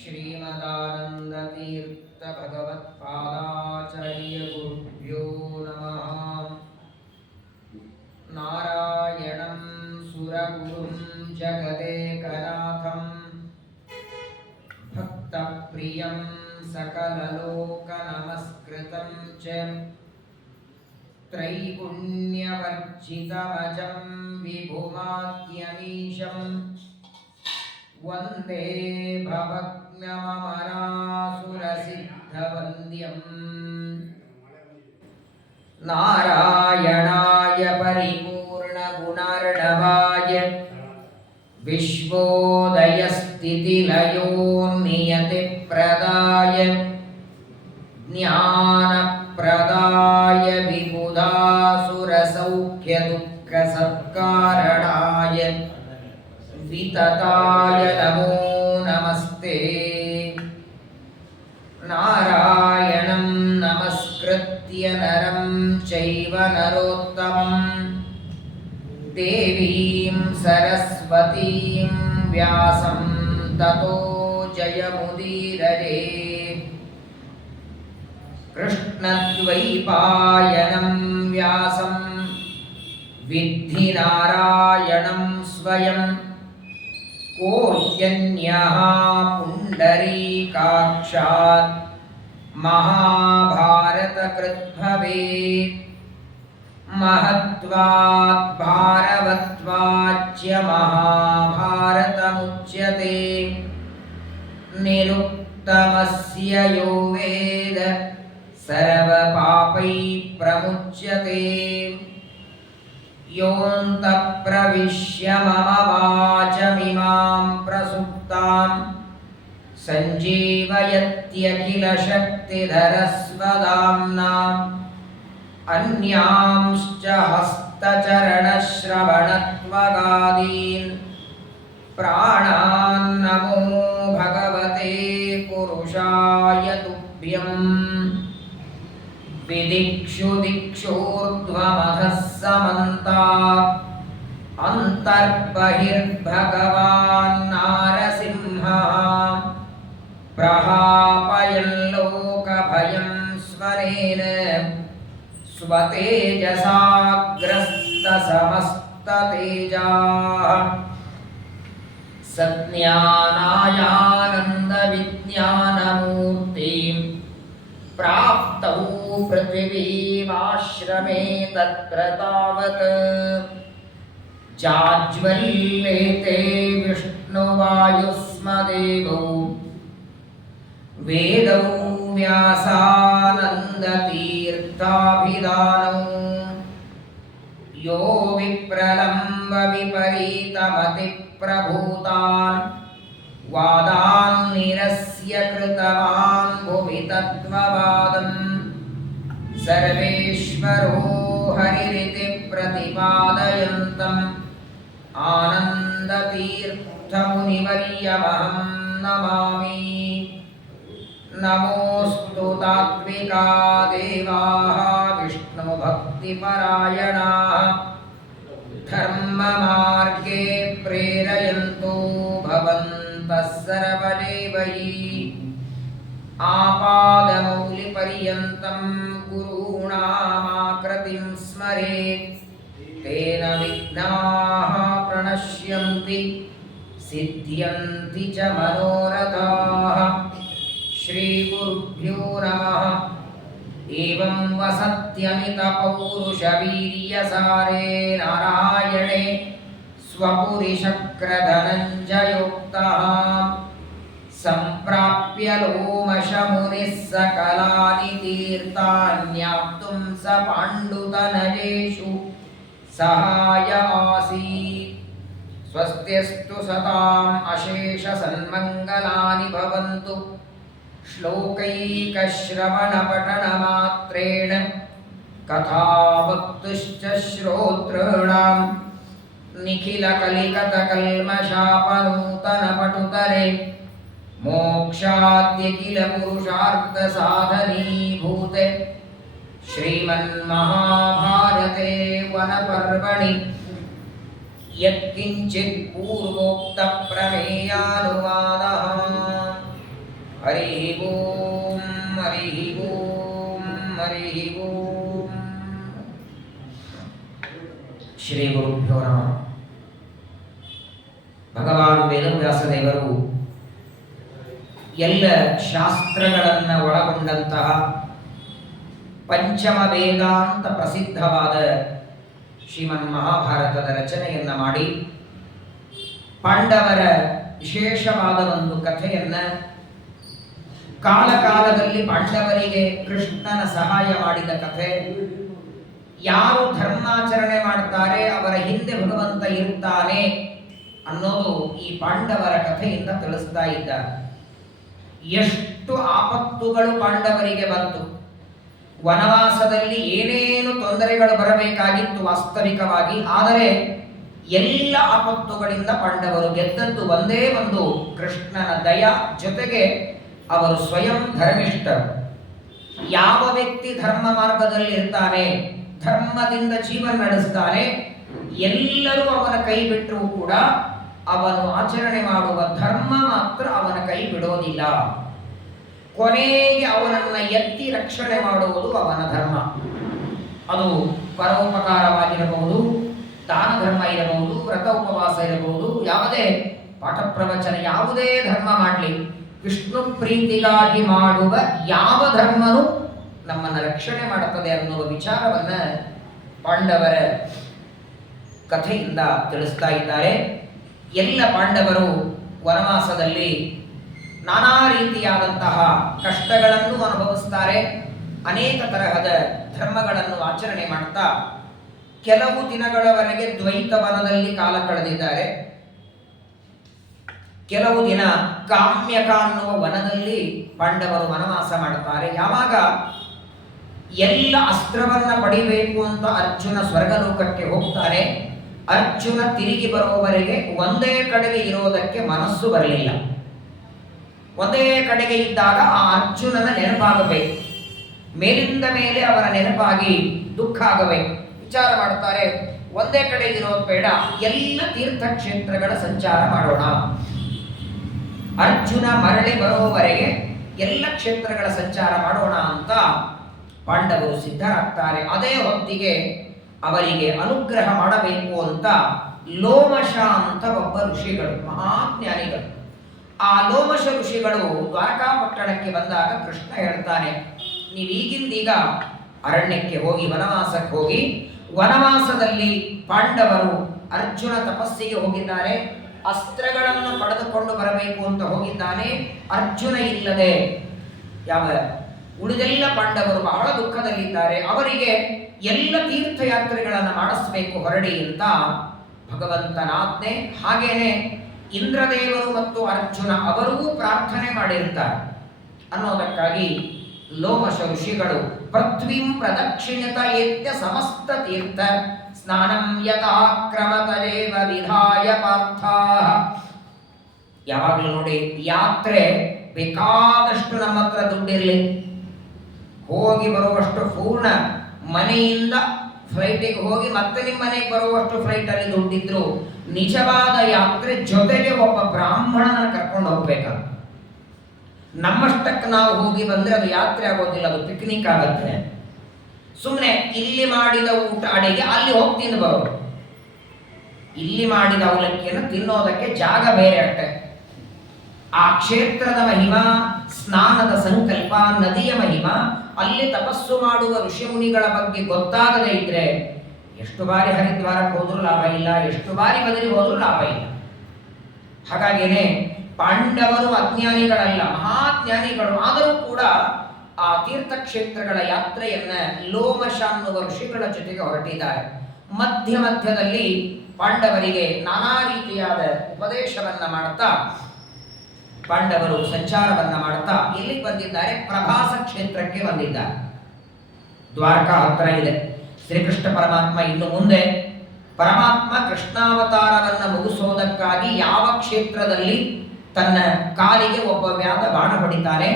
श्रीमदानंदतीर्थ भगवत्पादाचार्य गुरुभ्यो नमः। नारायणं सुरगुरुं जगदेकनाथं भक्तप्रियं सकललोकनमस्कृतं च त्रैगुण्यवर्जितमजं विभुमाद्यमीशं वन्दे भवग्नममरासुरसिद्धवन्द्यम्। नारायणाय परिपूर्णगुणार्णवाय विश्वोदयस्थितिलयोन्नियतिप्रदाय ज्ञानप्रदाय विबुधासुरसौख्यदुःखसत्कारणाय वितताय नमो नमस्ते। नारायणं नमस्कृत्य नरं चैव नरोत्तमं देवीं सरस्वतीं व्यासं ततो जयमुदीरये। कृष्णद्वैपायनं व्यासं विद्धि नारायणं स्वयं को ह्यन्यः पुण्डरीकाक्षात् महाभारतकृद्भवेत्। महत्वात् भारवत्वाच्च महाभारतमुच्यते। निरुक्तमस्य यो वेद सर्वपापैः प्रमुच्यते। योऽन्तः प्रविश्य मम वाचमिमां प्रसुप्तां सञ्जीवयत्यखिलशक्तिधरस्वदाम्ना अन्यांश्च हस्तचरणश्रवणत्वगादीन् प्राणान्नमो भगवते पुरुषाय तुभ्यम्। विदिक्षु दिक्षूर्ध्वमधः समन्तात् अन्तर्बहिर्भगवान् नारसिंहः प्रहापयल्लोकभयं स्वनेन स्वतेजसाग्रस्तसमस्ततेजाः। सज्ञानायानन्दविज्ञानमूर्तिं प्राप्तौ पृथिवीमाश्रमे तत्र तावत् जाज्वल्येते विष्णुवायुस्मदेवौ वेदौ व्यासानन्दतीर्थाभिधानौ। यो विप्रलम्ब विपरीतमतिप्रभूतान् वादान् निरस्य कृतवान् भुवि तत्त्ववादम्। सर्वेश्वरो हरिरिति प्रतिपादयन्तम् आनन्दतीर्थमुनिवर्यमहं नमामि। नमोऽस्तु तात्विका देवाः विष्णुभक्तिपरायणाः धर्ममार्गे प्रेरयन्तो भवन्तः सर्वदेवैः। आपादमौलिपर्यन्तं गुरूणामाकृतिं स्मरेत् तेन विघ्नाः प्रणश्यन्ति सिद्ध्यन्ति च मनोरथाः। श्रीगुरुभ्यो नमः। एवं वसत्यमितपौरुषवीर्यसारे नारायणे स्वपुरिशक्रधनञ्जयोक्तः सम्प्राप्य लोमशमुनिः सकलानि तीर्थान्याप्तुं स पाण्डुतनयेषु सहाय आसीत्। स्वस्त्यस्तु सताम् अशेषसन्मङ्गलानि भवन्तु। श्लोकैकश्रवणपठनमात्रेण कथावक्तुश्च श्रोतॄणां निखिलकलिकतकल्मषापनूतनपटुतले मोक्षाद्यखिलपुरुषार्थसाधनीभूते श्रीमन्महाभारते वनपर्वणि यत्किञ्चित् पूर्वोक्तप्रमेयानुवादः ಹರಿ ಓಂ ಹರಿ ಓಂ ಹರಿ ಓಂ. ಶ್ರೀ ಗುರುಭ್ಯೋ ನಮಃ. ಭಗವಾನ್ ವೇದವ್ಯಾಸದೇವರು ಎಲ್ಲ ಶಾಸ್ತ್ರಗಳನ್ನು ಒಳಗೊಂಡಂತಹ ಪಂಚಮ ವೇದ ಅಂತ ಪ್ರಸಿದ್ಧವಾದ ಶ್ರೀಮನ್ ಮಹಾಭಾರತದ ರಚನೆಯನ್ನ ಮಾಡಿ ಪಾಂಡವರ ವಿಶೇಷವಾದ ಒಂದು ಕಥೆಯನ್ನ ಕಾಲಕಾಲದಲ್ಲಿ ಪಾಂಡವರಿಗೆ ಕೃಷ್ಣನ ಸಹಾಯ ಮಾಡಿದ ಕಥೆ, ಯಾರು ಧರ್ಮಾಚರಣೆ ಮಾಡ್ತಾರೆ ಅವರ ಹಿಂದೆ ಭಗವಂತ ಇರ್ತಾನೆ ಅನ್ನೋದು ಈ ಪಾಂಡವರ ಕಥೆಯಿಂದ ತಿಳಿಸ್ತಾ ಇದ್ದಾರೆ. ಎಷ್ಟು ಆಪತ್ತುಗಳು ಪಾಂಡವರಿಗೆ ಬಂತು, ವನವಾಸದಲ್ಲಿ ಏನೇನು ತೊಂದರೆಗಳು ಬರಬೇಕಾಗಿತ್ತು ವಾಸ್ತವಿಕವಾಗಿ, ಆದರೆ ಎಲ್ಲ ಆಪತ್ತುಗಳಿಂದ ಪಾಂಡವರು ಗೆದ್ದದ್ದು ಒಂದೇ ಒಂದು ಕೃಷ್ಣನ ದಯ, ಜೊತೆಗೆ ಅವರು ಸ್ವಯಂ ಧರ್ಮಿಷ್ಠರು. ಯಾವ ವ್ಯಕ್ತಿ ಧರ್ಮ ಮಾರ್ಗದಲ್ಲಿ ಇರ್ತಾನೆ, ಧರ್ಮದಿಂದ ಜೀವನ ನಡೆಸ್ತಾನೆ, ಎಲ್ಲರೂ ಅವನ ಕೈ ಬಿಟ್ಟರೂ ಕೂಡ ಅವನು ಆಚರಣೆ ಮಾಡುವ ಧರ್ಮ ಮಾತ್ರ ಅವನ ಕೈ ಬಿಡೋದಿಲ್ಲ. ಕೊನೆಗೆ ಅವನನ್ನ ಎತ್ತಿ ರಕ್ಷಣೆ ಮಾಡುವುದು ಅವನ ಧರ್ಮ. ಅದು ಪರೋಪಕಾರವಾಗಿರಬಹುದು, ದಾನ ಧರ್ಮ ಇರಬಹುದು, ವ್ರತ ಉಪವಾಸ ಇರಬಹುದು, ಯಾವುದೇ ಪಾಠ ಪ್ರವಚನ, ಯಾವುದೇ ಧರ್ಮ ಮಾಡಲಿ, ವಿಷ್ಣು ಪ್ರೀತಿಗಾಗಿ ಮಾಡುವ ಯಾವ ಧರ್ಮನೂ ನಮ್ಮನ್ನ ರಕ್ಷಣೆ ಮಾಡುತ್ತದೆ ಅನ್ನುವ ವಿಚಾರವನ್ನ ಪಾಂಡವರ ಕಥೆಯಿಂದ ತಿಳಿಸ್ತಾ ಇದ್ದಾರೆ. ಎಲ್ಲ ಪಾಂಡವರು ವನವಾಸದಲ್ಲಿ ನಾನಾ ರೀತಿಯಾದಂತಹ ಕಷ್ಟಗಳನ್ನು ಅನುಭವಿಸ್ತಾರೆ. ಅನೇಕ ತರಹದ ಧರ್ಮಗಳನ್ನು ಆಚರಣೆ ಮಾಡ್ತಾ ಕೆಲವು ದಿನಗಳವರೆಗೆ ದ್ವೈತವನದಲ್ಲಿ ಕಾಲ ಕಳೆದಿದ್ದಾರೆ. ಕೆಲವು ದಿನ ಕಾಮ್ಯಕ ಅನ್ನುವ ವನದಲ್ಲಿ ಪಾಂಡವರು ವನವಾಸ ಮಾಡುತ್ತಾರೆ. ಯಾವಾಗ ಎಲ್ಲ ಅಸ್ತ್ರವನ್ನ ಪಡಿಬೇಕು ಅಂತ ಅರ್ಜುನ ಸ್ವರ್ಗಲೋಕಕ್ಕೆ ಹೋಗ್ತಾರೆ, ಅರ್ಜುನ ತಿರುಗಿ ಬರುವವರೆಗೆ ಒಂದೇ ಕಡೆಗೆ ಇರೋದಕ್ಕೆ ಮನಸ್ಸು ಬರಲಿಲ್ಲ. ಒಂದೇ ಕಡೆಗೆ ಇದ್ದಾಗ ಆ ಅರ್ಜುನನ ನೆನಪಾಗಬೇಕು, ಮೇಲಿಂದ ಮೇಲೆ ಅವರ ನೆನಪಾಗಿ ದುಃಖ ಆಗಬೇಕು. ವಿಚಾರ ಮಾಡುತ್ತಾರೆ, ಒಂದೇ ಕಡೆ ಇರೋದು ಬೇಡ, ಎಲ್ಲ ತೀರ್ಥಕ್ಷೇತ್ರಗಳ ಸಂಚಾರ ಮಾಡೋಣ. ಅರ್ಜುನ ಮರಳಿ ಬರುವವರೆಗೆ ಎಲ್ಲ ಕ್ಷೇತ್ರಗಳ ಸಂಚಾರ ಮಾಡೋಣ ಅಂತ ಪಾಂಡವರು ಸಿದ್ಧರಾಗ್ತಾರೆ. ಅದೇ ಹೊತ್ತಿಗೆ ಅವರಿಗೆ ಅನುಗ್ರಹ ಮಾಡಬೇಕು ಅಂತ ಲೋಮಶ ಅಂತ ಒಬ್ಬ ಋಷಿಗಳು, ಮಹಾಜ್ಞಾನಿಗಳು, ಆ ಲೋಮಶ ಋಷಿಗಳು ದ್ವಾರಕಾಪಟ್ಟಣಕ್ಕೆ ಬಂದಾಗ ಕೃಷ್ಣ ಹೇಳ್ತಾನೆ, ನೀವೀಗಿಂದೀಗ ಅರಣ್ಯಕ್ಕೆ ಹೋಗಿ, ವನವಾಸಕ್ಕೆ ಹೋಗಿ, ವನವಾಸದಲ್ಲಿ ಪಾಂಡವರು ಅರ್ಜುನ ತಪಸ್ಸಿಗೆ ಹೋಗಿದ್ದಾರೆ, ಅಸ್ತ್ರಗಳನ್ನು ಪಡೆದುಕೊಂಡು ಬರಬೇಕು ಅಂತ ಹೋಗಿದ್ದಾನೆ. ಅರ್ಜುನ ಇಲ್ಲದೆ ಯಾವ ಉಳಿದೆಲ್ಲ ಪಾಂಡವರು ಬಹಳ ದುಃಖದಲ್ಲಿದ್ದಾರೆ, ಅವರಿಗೆ ಎಲ್ಲ ತೀರ್ಥಯಾತ್ರೆಗಳನ್ನು ಮಾಡಿಸಬೇಕು ಹೊರಡಿ ಅಂತ ಭಗವಂತನಾಜ್ಞೆ. ಹಾಗೇನೆ ಇಂದ್ರದೇವರು ಮತ್ತು ಅರ್ಜುನ ಅವರೂ ಪ್ರಾರ್ಥನೆ ಮಾಡಿರ್ತಾರೆ ಅನ್ನೋದಕ್ಕಾಗಿ ಲೋಮಶ ಋಷಿಗಳು ಪೃಥ್ವೀಂ ಪ್ರದಕ್ಷಿಣತ ಏತ್ಯ ಸಮಸ್ತ ತೀರ್ಥ ಸ್ನಾನಂ ಯಥಾ ಕ್ರಮತರೇವ ವಿಧಾಯ ಪಾರ್ಥಾಃ. ಯಾವಾಗಲೂ ನೋಡಿ, ಯಾತ್ರೆ ಬೇಕಾದಷ್ಟು ನಮ್ಮ ಹತ್ರ ದುಡ್ಡಿರಲಿ, ಹೋಗಿ ಬರುವಷ್ಟು ಪೂರ್ಣ, ಮನೆಯಿಂದ ಫ್ಲೈಟಿಗೆ ಹೋಗಿ ಮತ್ತೆ ನಿಮ್ಮ ಮನೆಗೆ ಬರುವಷ್ಟು ಫ್ಲೈಟಲ್ಲಿ ದುಡ್ಡಿದ್ರು, ನಿಜವಾದ ಯಾತ್ರೆ ಜೊತೆಗೆ ಒಬ್ಬ ಬ್ರಾಹ್ಮಣನ ಕರ್ಕೊಂಡು ಹೋಗ್ಬೇಕು. ನಮ್ಮಷ್ಟಕ್ಕೆ ನಾವು ಹೋಗಿ ಬಂದ್ರೆ ಅದು ಯಾತ್ರೆ ಆಗೋದಿಲ್ಲ, ಅದು ಪಿಕ್ನಿಕ್ ಆಗುತ್ತೆ. ಸುಮ್ಮನೆ ಇಲ್ಲಿ ಮಾಡಿದ ಊಟ ಅಡಿಗೆ ಅಲ್ಲಿ ಹೋಗಿ ತಿಂದು ಬರೋದು, ಇಲ್ಲಿ ಮಾಡಿದ ಅವಲಕ್ಕಿಯನ್ನು ತಿನ್ನೋದಕ್ಕೆ ಜಾಗ ಬೇರೆ ಅಷ್ಟೆ. ಆ ಕ್ಷೇತ್ರದ ಮಹಿಮಾ, ಸ್ನಾನದ ಸಂಕಲ್ಪ, ನದಿಯ ಮಹಿಮಾ, ಅಲ್ಲಿ ತಪಸ್ಸು ಮಾಡುವ ಋಷಿಮುನಿಗಳ ಬಗ್ಗೆ ಗೊತ್ತಾಗದೇ ಇದ್ರೆ ಎಷ್ಟು ಬಾರಿ ಹರಿದ್ವಾರಕ್ಕೆ ಹೋದ್ರೂ ಲಾಭ ಇಲ್ಲ, ಎಷ್ಟು ಬಾರಿ ಬದಲಿ ಹೋದ್ರೂ ಲಾಭ ಇಲ್ಲ. ಹಾಗಾಗೇನೆ ಪಾಂಡವರು ಅಜ್ಞಾನಿಗಳಲ್ಲ, ಮಹಾಜ್ಞಾನಿಗಳು. ಆದರೂ ಕೂಡ ಆ ತೀರ್ಥಕ್ಷೇತ್ರಗಳ ಯಾತ್ರೆಯನ್ನ ಲೋಮಶ ಅನ್ನುವ ಋಷಿಗಳ ಜೊತೆಗೆ ಹೊರಟಿದ್ದಾರೆ. ಮಧ್ಯ ಮಧ್ಯದಲ್ಲಿ ಪಾಂಡವರಿಗೆ ನಾನಾ ರೀತಿಯಾದ ಉಪದೇಶವನ್ನ ಮಾಡುತ್ತಾ ಪಾಂಡವರು ಸಂಚಾರವನ್ನ ಮಾಡುತ್ತಾ ಎಲ್ಲಿಗೆ ಬಂದಿದ್ದಾರೆ? ಪ್ರಭಾಸ ಕ್ಷೇತ್ರಕ್ಕೆ ಬಂದಿದ್ದಾರೆ. ದ್ವಾರಕಾ ಹತ್ರ ಇದೆ. ಶ್ರೀಕೃಷ್ಣ ಪರಮಾತ್ಮ ಇನ್ನು ಮುಂದೆ ಪರಮಾತ್ಮ ಕೃಷ್ಣಾವತಾರವನ್ನು ಮುಗಿಸೋದಕ್ಕಾಗಿ ಯಾವ ಕ್ಷೇತ್ರದಲ್ಲಿ ತನ್ನ ಕಾಲಿಗೆ ಒಬ್ಬ ವ್ಯಾಧ ಬಾಣ ಹೊಡಿತಾನೆ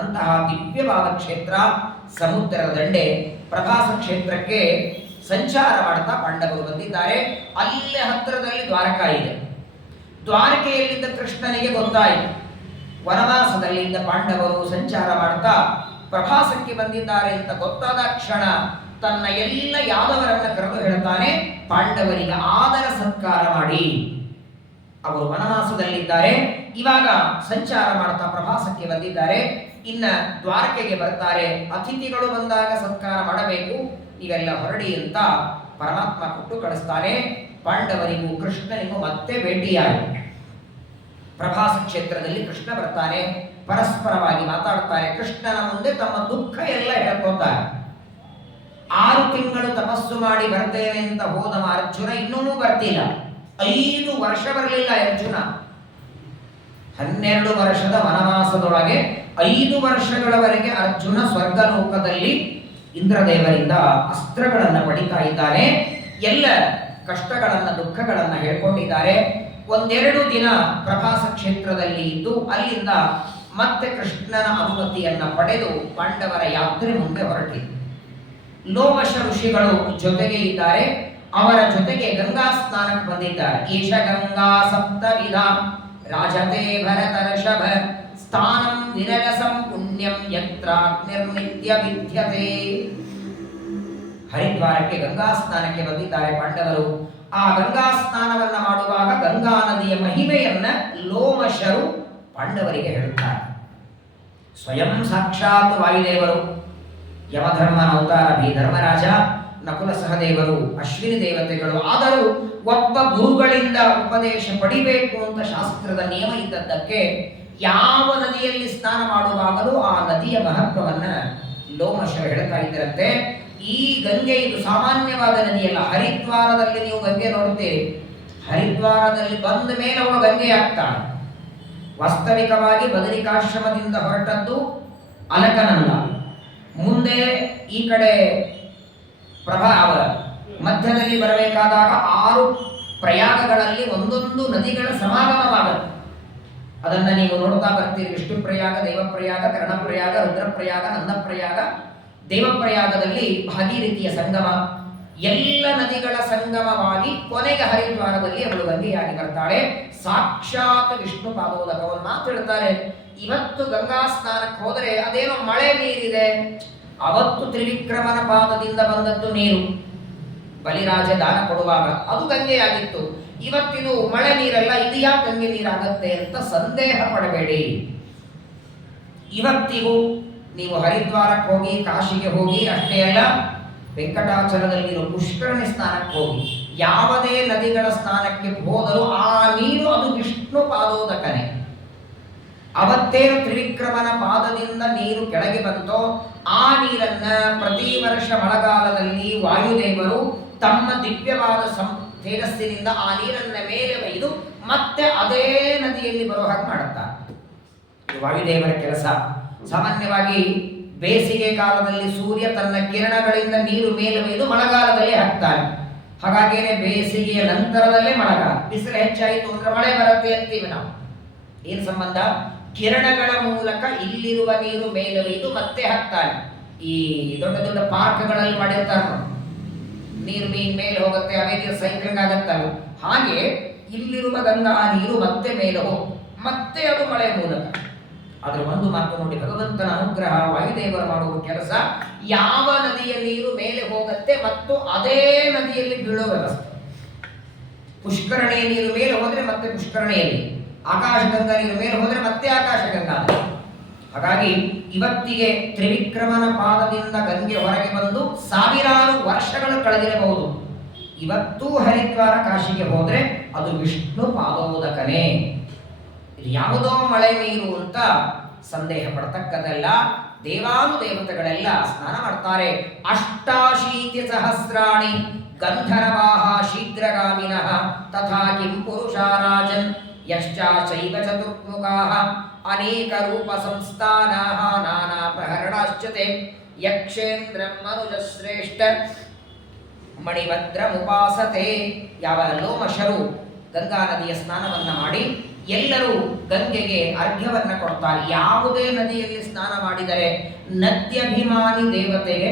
ಅಂತಹ ದಿವ್ಯವಾದ ಕ್ಷೇತ್ರ ಸಮುದ್ರದ ದಂಡೆ ಪ್ರಭಾಸ ಕ್ಷೇತ್ರಕ್ಕೆ ಸಂಚಾರ ಮಾಡ್ತಾ ಪಾಂಡವರು ಬಂದಿದ್ದಾರೆ. ಅಲ್ಲೇ ಹತ್ತಿರದಲ್ಲಿ ದ್ವಾರಕಾ ಇದೆ. ದ್ವಾರಕೆಯಲ್ಲಿದ್ದ ಕೃಷ್ಣನಿಗೆ ಗೊತ್ತಾಯಿತು, ವನವಾಸದಲ್ಲಿದ್ದ ಪಾಂಡವರು ಸಂಚಾರ ಮಾಡ್ತಾ ಪ್ರಭಾಸಕ್ಕೆ ಬಂದಿದ್ದಾರೆ ಅಂತ ಗೊತ್ತಾದ ಕ್ಷಣ ತನ್ನ ಎಲ್ಲ ಯಾದವರನ್ನ ಕರೆದು ಹೇಳ್ತಾನೆ, ಪಾಂಡವರಿಗೆ ಆದರ ಸತ್ಕಾರ ಮಾಡಿ. ಅವರು ವನವಾಸದಲ್ಲಿದ್ದಾರೆ, ಇವಾಗ ಸಂಚಾರ ಮಾಡ್ತಾ ಪ್ರಭಾಸಕ್ಕೆ ಬಂದಿದ್ದಾರೆ, ಇನ್ನ ದ್ವಾರಕೆಗೆ ಬರ್ತಾರೆ, ಅತಿಥಿಗಳು ಬಂದಾಗ ಸತ್ಕಾರ ಮಾಡಬೇಕು, ನೀವೆಲ್ಲ ಹೊರಡಿ ಅಂತ ಪರಮಾತ್ಮ ಕೊಟ್ಟು ಕಳಿಸ್ತಾನೆ. ಪಾಂಡವರಿಗೂ ಕೃಷ್ಣನಿಗೂ ಮತ್ತೆ ಭೇಟಿಯಾಗಿ ಪ್ರಭಾಸ ಕ್ಷೇತ್ರದಲ್ಲಿ ಕೃಷ್ಣ ಬರ್ತಾನೆ, ಪರಸ್ಪರವಾಗಿ ಮಾತಾಡ್ತಾರೆ. ಕೃಷ್ಣನ ಮುಂದೆ ತಮ್ಮ ದುಃಖ ಎಲ್ಲ ಹೇಳ್ಕೊತಾರೆ. 6 ತಿಂಗಳು ತಪಸ್ಸು ಮಾಡಿ ಬರ್ತೇನೆ ಅಂತ ಹೋದವ ಅರ್ಜುನ ಇನ್ನೂ ಬರ್ತಿಲ್ಲ. 5 ವರ್ಷ ಬರಲಿಲ್ಲ ಅರ್ಜುನ. 12 ವರ್ಷದ ವನವಾಸದೊಳಗೆ 5 ವರ್ಷಗಳವರೆಗೆ ಅರ್ಜುನ ಸ್ವರ್ಗಲೋಕದಲ್ಲಿ ಇಂದ್ರದೇವರಿಂದ ಅಸ್ತ್ರಗಳನ್ನು ಪಡಿತಾ ಇದ್ದಾನೆ. ಎಲ್ಲ ಕಷ್ಟಗಳನ್ನ ದುಃಖಗಳನ್ನ ಹೇಳ್ಕೊಂಡಿದ್ದಾರೆ. 1-2 ದಿನ ಪ್ರಭಾಸ ಕ್ಷೇತ್ರದಲ್ಲಿ ಇದ್ದು ಅಲ್ಲಿಂದ ಮತ್ತೆ ಕೃಷ್ಣನ ಅನುಮತಿಯನ್ನ ಪಡೆದು ಪಾಂಡವರ ಯಾತ್ರೆ ಮುಂದೆ ಹೊರಟಿತು. ಲೋಮಶ ಋಷಿಗಳು ಜೊತೆಗೆ ಇದ್ದಾರೆ, ಅವರ ಜೊತೆಗೆ ಗಂಗಾ ಸ್ನಾನಕ್ಕೆ ಬಂದಿದ್ದಾರೆ. ಈಶ ಗಂಗಾ ಸಪ್ತವಿಧ ರಾಜತೆ ಭರತರ್ಷಭ ಸ್ಥಾನಂ ವಿರಜಸಂ ಪುಣ್ಯಂ ಯತ್ರಾಗ್ನಿರ್ನಿತ್ಯ ವಿದ್ಯತೆ. ಹರಿದ್ವಾರಕ್ಕೆ ಗಂಗಾ ಸ್ನಾನಕ್ಕೆ ಬಂದಿದ್ದಾರೆ ಪಾಂಡವರು. ಆ ಗಂಗಾ ಸ್ನಾನವನ್ನ ಮಾಡುವಾಗ ಗಂಗಾ ನದಿಯ ಮಹಿಮೆಯನ್ನ ಲೋಮಶರು ಪಾಂಡವರಿಗೆ ಹೇಳುತ್ತಾರೆ. ಸ್ವಯಂ ಸಾಕ್ಷಾತ್ ವಾಯುದೇವರು, ಯಮಧರ್ಮನ ಅವತಾರ ಬಿ ಧರ್ಮರಾಜ, ನಕುಲ ಸಹದೇವರು, ಅಶ್ವಿನಿ ದೇವತೆಗಳು. ಆದರೂ ಒಬ್ಬ ಗುರುಗಳಿಂದ ಉಪದೇಶ ಪಡಿಬೇಕು ಅಂತ ಶಾಸ್ತ್ರದ ನಿಯಮ ಇದ್ದದ್ದಕ್ಕೆ ಯಾವ ನದಿಯಲ್ಲಿ ಸ್ನಾನ ಮಾಡುವಾಗಲೂ ಆ ನದಿಯ ಮಹತ್ವವನ್ನ ಲೋಮಶರು ಹೇಳ್ತಾ ಇದ್ದರಂತೆ. ಈ ಗಂಗೆ ಇದು ಸಾಮಾನ್ಯವಾದ ನದಿಯಲ್ಲ. ಹರಿದ್ವಾರದಲ್ಲಿ ನೀವು ಗಂಗೆ ನೋಡುತ್ತೀರಿ, ಹರಿದ್ವಾರದಲ್ಲಿ ಬಂದ ಮೇಲೆ ಅವಳು ಗಂಗೆ ಆಗ್ತಾಳೆ. ವಾಸ್ತವಿಕವಾಗಿ ಬದರಿಕಾಶ್ರಮದಿಂದ ಹೊರಟದ್ದು ಅಲಕನಂದ, ಮುಂದೆ ಈ ಕಡೆ ಪ್ರಭಾವ, ಮಧ್ಯದಲ್ಲಿ ಬರಬೇಕಾದಾಗ 6 ಪ್ರಯಾಗಗಳಲ್ಲಿ ಒಂದೊಂದು ನದಿಗಳ ಸಮಾಗಮವಾಗುತ್ತೆ. ಅದನ್ನ ನೀವು ನೋಡ್ತಾ ಬರ್ತೀರಿ. ವಿಷ್ಣು ಪ್ರಯಾಗ, ದೇವಪ್ರಯಾಗ, ಕರ್ಣಪ್ರಯಾಗ, ರುದ್ರಪ್ರಯಾಗ, ನಂದಪ್ರಯಾಗ. ದೇವಪ್ರಯಾಗದಲ್ಲಿ ಭಾಗೀರಥಿಯ ಸಂಗಮ, ಎಲ್ಲ ನದಿಗಳ ಸಂಗಮವಾಗಿ ಕೊನೆಗೆ ಹರಿದ್ವಾರದಲ್ಲಿ ಅವಳು ಗಂಗೆಯಾಗಿ ಬರ್ತಾಳೆ. ಸಾಕ್ಷಾತ್ ವಿಷ್ಣು ಪಾದೋದಕವನ್ನು ಮಾತಾಡ್ತಾರೆ. ಇವತ್ತು ಗಂಗಾ ಸ್ನಾನಕ್ಕೆ ಹೋದರೆ ಅದೇನೋ ಮಳೆ ನೀರಿದೆ, ಅವತ್ತು ತ್ರಿವಿಕ್ರಮನ ಪಾದದಿಂದ ಬಂದದ್ದು ನೀರು, ಬಲಿರಾಜ ದಾನ ಕೊಡುವಾಗ ಅದು ಗಂಗೆಯಾಗಿತ್ತು. ಇವತ್ತಿದು ಮಳೆ ನೀರಲ್ಲ, ಇದು ಯಾಕೆ ಗಂಗೆ ನೀರಾಗತ್ತೆ ಅಂತ ಸಂದೇಹ ಪಡಬೇಡಿ. ಇವತ್ತಿಗೂ ನೀವು ಹರಿದ್ವಾರಕ್ಕೆ ಹೋಗಿ, ಕಾಶಿಗೆ ಹೋಗಿ, ಅಷ್ಟೇ ಅಲ್ಲ ವೆಂಕಟಾಚಲದಲ್ಲಿರೋ ಪುಷ್ಕರಣಿ ಸ್ನಾನಕ್ಕೆ ಹೋಗಿ, ಯಾವುದೇ ನದಿಗಳ ಸ್ನಾನಕ್ಕೆ ಹೋದರೂ ಆ ನೀರು ಅದು ವಿಷ್ಣು ಪಾದೋದಕನೇ. ಅವತ್ತೇನು ತ್ರಿವಿಕ್ರಮನ ಪಾದದಿಂದ ನೀರು ಕೆಳಗೆ ಬಂತೋ ಆ ನೀರನ್ನ ಪ್ರತಿ ವರ್ಷ ಮಳೆಗಾಲದಲ್ಲಿ ವಾಯುದೇವರು ತಮ್ಮ ದಿವ್ಯವಾದ ತೇಜಸ್ಸಿನಿಂದ ಆ ನೀರನ್ನ ಮೇಲೆ ಒಯ್ದು ಮತ್ತೆ ಅದೇ ನದಿಯಲ್ಲಿ ಬರೋ ಹಾಗೆ ಮಾಡುತ್ತಾರೆ. ಇದು ವಾಯುದೇವರ ಕೆಲಸ. ಸಾಮಾನ್ಯವಾಗಿ ಬೇಸಿಗೆ ಕಾಲದಲ್ಲಿ ಸೂರ್ಯ ತನ್ನ ಕಿರಣಗಳಿಂದ ನೀರು ಮೇಲೆ ಒಯ್ದು ಮಳೆಗಾಲದಲ್ಲಿ ಹಾಕ್ತಾನೆ. ಹಾಗಾಗೇನೆ ಬೇಸಿಗೆಯ ನಂತರದಲ್ಲೇ ಮಳೆಗಾಲ. ಬಿಸಿಲು ಹೆಚ್ಚಾಯಿತು ಅಂದ್ರೆ ಮಳೆ ಬರುತ್ತೆ ಅಂತೀವಿ ನಾವು. ಏನು ಸಂಬಂಧ? ಕಿರಣಗಳ ಮೂಲಕ ಇಲ್ಲಿರುವ ನೀರು ಮೇಲೆ ಒಯ್ದು ಮತ್ತೆ ಹಾಕ್ತಾನೆ. ಈ ದೊಡ್ಡ ದೊಡ್ಡ ಪಾರ್ಕ್ಗಳಲ್ಲಿ ಮಾಡಿರ್ತಾರೆ ನೋಡಿ, ನೀರು ಮೇಲೆ ಹೋಗುತ್ತೆ, ಅವೇ ನೀರು ಸೈಕ್ಲಿಂಗ್ ಆಗತ್ತಲ್ಲ. ಹಾಗೆ ಇಲ್ಲಿರುವ ಗಂಗಾ ನೀರು ಮತ್ತೆ ಮೇಲೆ ಹೋಗಿ ಮತ್ತೆ ಅದು ಮಳೆ ಮೂಲಕ. ಆದ್ರೆ ಒಂದು ಮಾತು ನೋಡಿ, ಭಗವಂತನ ಅನುಗ್ರಹ, ವಾಯುದೇವರು ಮಾಡುವ ಕೆಲಸ, ಯಾವ ನದಿಯ ನೀರು ಮೇಲೆ ಹೋಗುತ್ತೆ ಮತ್ತು ಅದೇ ನದಿಯಲ್ಲಿ ಬೀಳೋ ವ್ಯವಸ್ಥೆ. ಪುಷ್ಕರಣಿಯ ನೀರು ಮೇಲೆ ಹೋದ್ರೆ ಮತ್ತೆ ಪುಷ್ಕರಣಿಯಲ್ಲಿ, ಆಕಾಶಗಂಗಾ ನೀರು ಮೇಲೆ ಹೋದ್ರೆ ಮತ್ತೆ ಆಕಾಶಗಂಗಾ. ಹಾಗಾಗಿ ಇವತ್ತಿಗೆ ತ್ರಿವಿಕ್ರಮನ ಪಾದದಿಂದ ಗಂಗೆ ಹೊರಗೆ ಬಂದು 1000 ವರ್ಷಗಳು ಕಳೆದಿರಬಹುದು. ಇವತ್ತೂ ಹರಿದ್ವಾರ ಕಾಶಿಗೆ ಹೋದ್ರೆ ಅದು ವಿಷ್ಣು ಪಾದೋದಕನೇ. ಇದು ಯಾವುದೋ ಮಳೆ ನೀರು ಅಂತ ಸಂದೇಹ ಪಡ್ತಕ್ಕದಲ್ಲ. ದೇವಾನುದೇವತೆಗಳೆಲ್ಲ ಸ್ನಾನ ಮಾಡ್ತಾರೆ. 88 ಸಹಸ್ರಾಣಿ ಗಂಧರ್ವಾಹ ಶೀಘ್ರಗಾಮಿನಃ ತಥಾ ಕಿಂ ಪುರುಷಾರಾಜನ್ ಯಶ್ಚಾಶೈವ ಚತುರ್ಮುಖಾಃ ಅನೇಕ ರೂಪ ಸಂಸ್ಥಾನಾಃ ನಾನಾ ಪ್ರಹರಣಾಶ್ಚತೆ ಯಕ್ಷೇಂದ್ರಂ ಮನುಜಶ್ರೇಷ್ಠ ಮಣಿಭದ್ರಮುಪಾಸತೆ. ಯಾವ ಲೋಮಶರು ಗಂಗಾ ನದಿಯ ಸ್ನಾನವನ್ನ ಮಾಡಿ ಎಲ್ಲರೂ ಗಂಗೆಗೆ ಅರ್ಘ್ಯವನ್ನ ಕೊಡ್ತಾರೆ. ಯಾವುದೇ ನದಿಯಲ್ಲಿ ಸ್ನಾನ ಮಾಡಿದರೆ ನದ್ಯಭಿಮಾನಿ ದೇವತೆಗೆ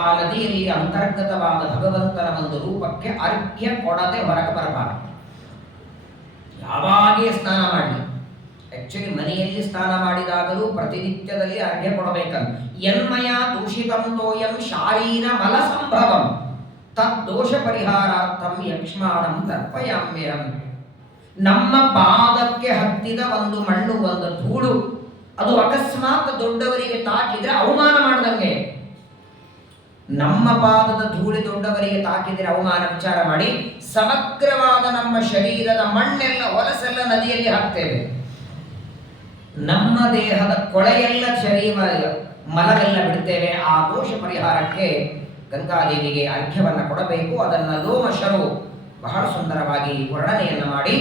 ಆ ನದಿಯಲ್ಲಿ ಅಂತರ್ಗತವಾದ ಭಗವಂತನ ಒಂದು ರೂಪಕ್ಕೆ ಅರ್ಘ್ಯ ಕೊಡದೆ ಹೊರಗೆ ಬರಬಾರದು. ಯಾವಾಗೇ ಸ್ನಾನ ಮಾಡಲಿ, ಆಕ್ಚುಲಿ ಮನೆಯಲ್ಲಿ ಸ್ನಾನ ಮಾಡಿದಾಗಲೂ ಪ್ರತಿನಿತ್ಯದಲ್ಲಿ ಅರ್ಘ್ಯ ಕೊಡಬೇಕಂತ. ಯನ್ಮಯ ದೂಷಿತಂ ತೋಯಂ ಶಾರೀರ ಮಲ ಸಂಭವಂ ತದ್ದೋಷ ಪರಿಹಾರಾರ್ಥಂ ಯಕ್ಷ್ಮಾಣಂ ತರ್ಪಯಾಮ್ಯಹಂ. ನಮ್ಮ ಪಾದಕ್ಕೆ ಹತ್ತಿದ ಒಂದು ಮಣ್ಣು, ಒಂದು ಧೂಳು, ಅದು ಅಕಸ್ಮಾತ್ ದೊಡ್ಡವರಿಗೆ ತಾಕಿದ್ರೆ ಅವಮಾನ ಮಾಡ್ದಂಗೆ. ನಮ್ಮ ಪಾದದ ಧೂಳಿ ದೊಡ್ಡವರಿಗೆ ತಾಕಿದರೆ ಅವಮಾನ. ವಿಚಾರ ಮಾಡಿ, ಸಮಗ್ರವಾದ ನಮ್ಮ ಶರೀರದ ಮಣ್ಣೆಲ್ಲ ಹೊಲಸೆಲ್ಲ ನದಿಯಲ್ಲಿ ಹಾಕ್ತೇವೆ. ನಮ್ಮ ದೇಹದ ಕೊಳೆಯೆಲ್ಲ ಶರೀರ ಮಲವೆಲ್ಲ ಬಿಡ್ತೇವೆ. ಆ ದೋಷ ಪರಿಹಾರಕ್ಕೆ ಗಂಗಾದೇವಿಗೆ ಅರ್ಘ್ಯವನ್ನು ಕೊಡಬೇಕು. ಅದನ್ನು ಲೋಮಶರು ಬಹಳ ಸುಂದರವಾಗಿ ವರ್ಣನೆಯನ್ನು ಮಾಡಿ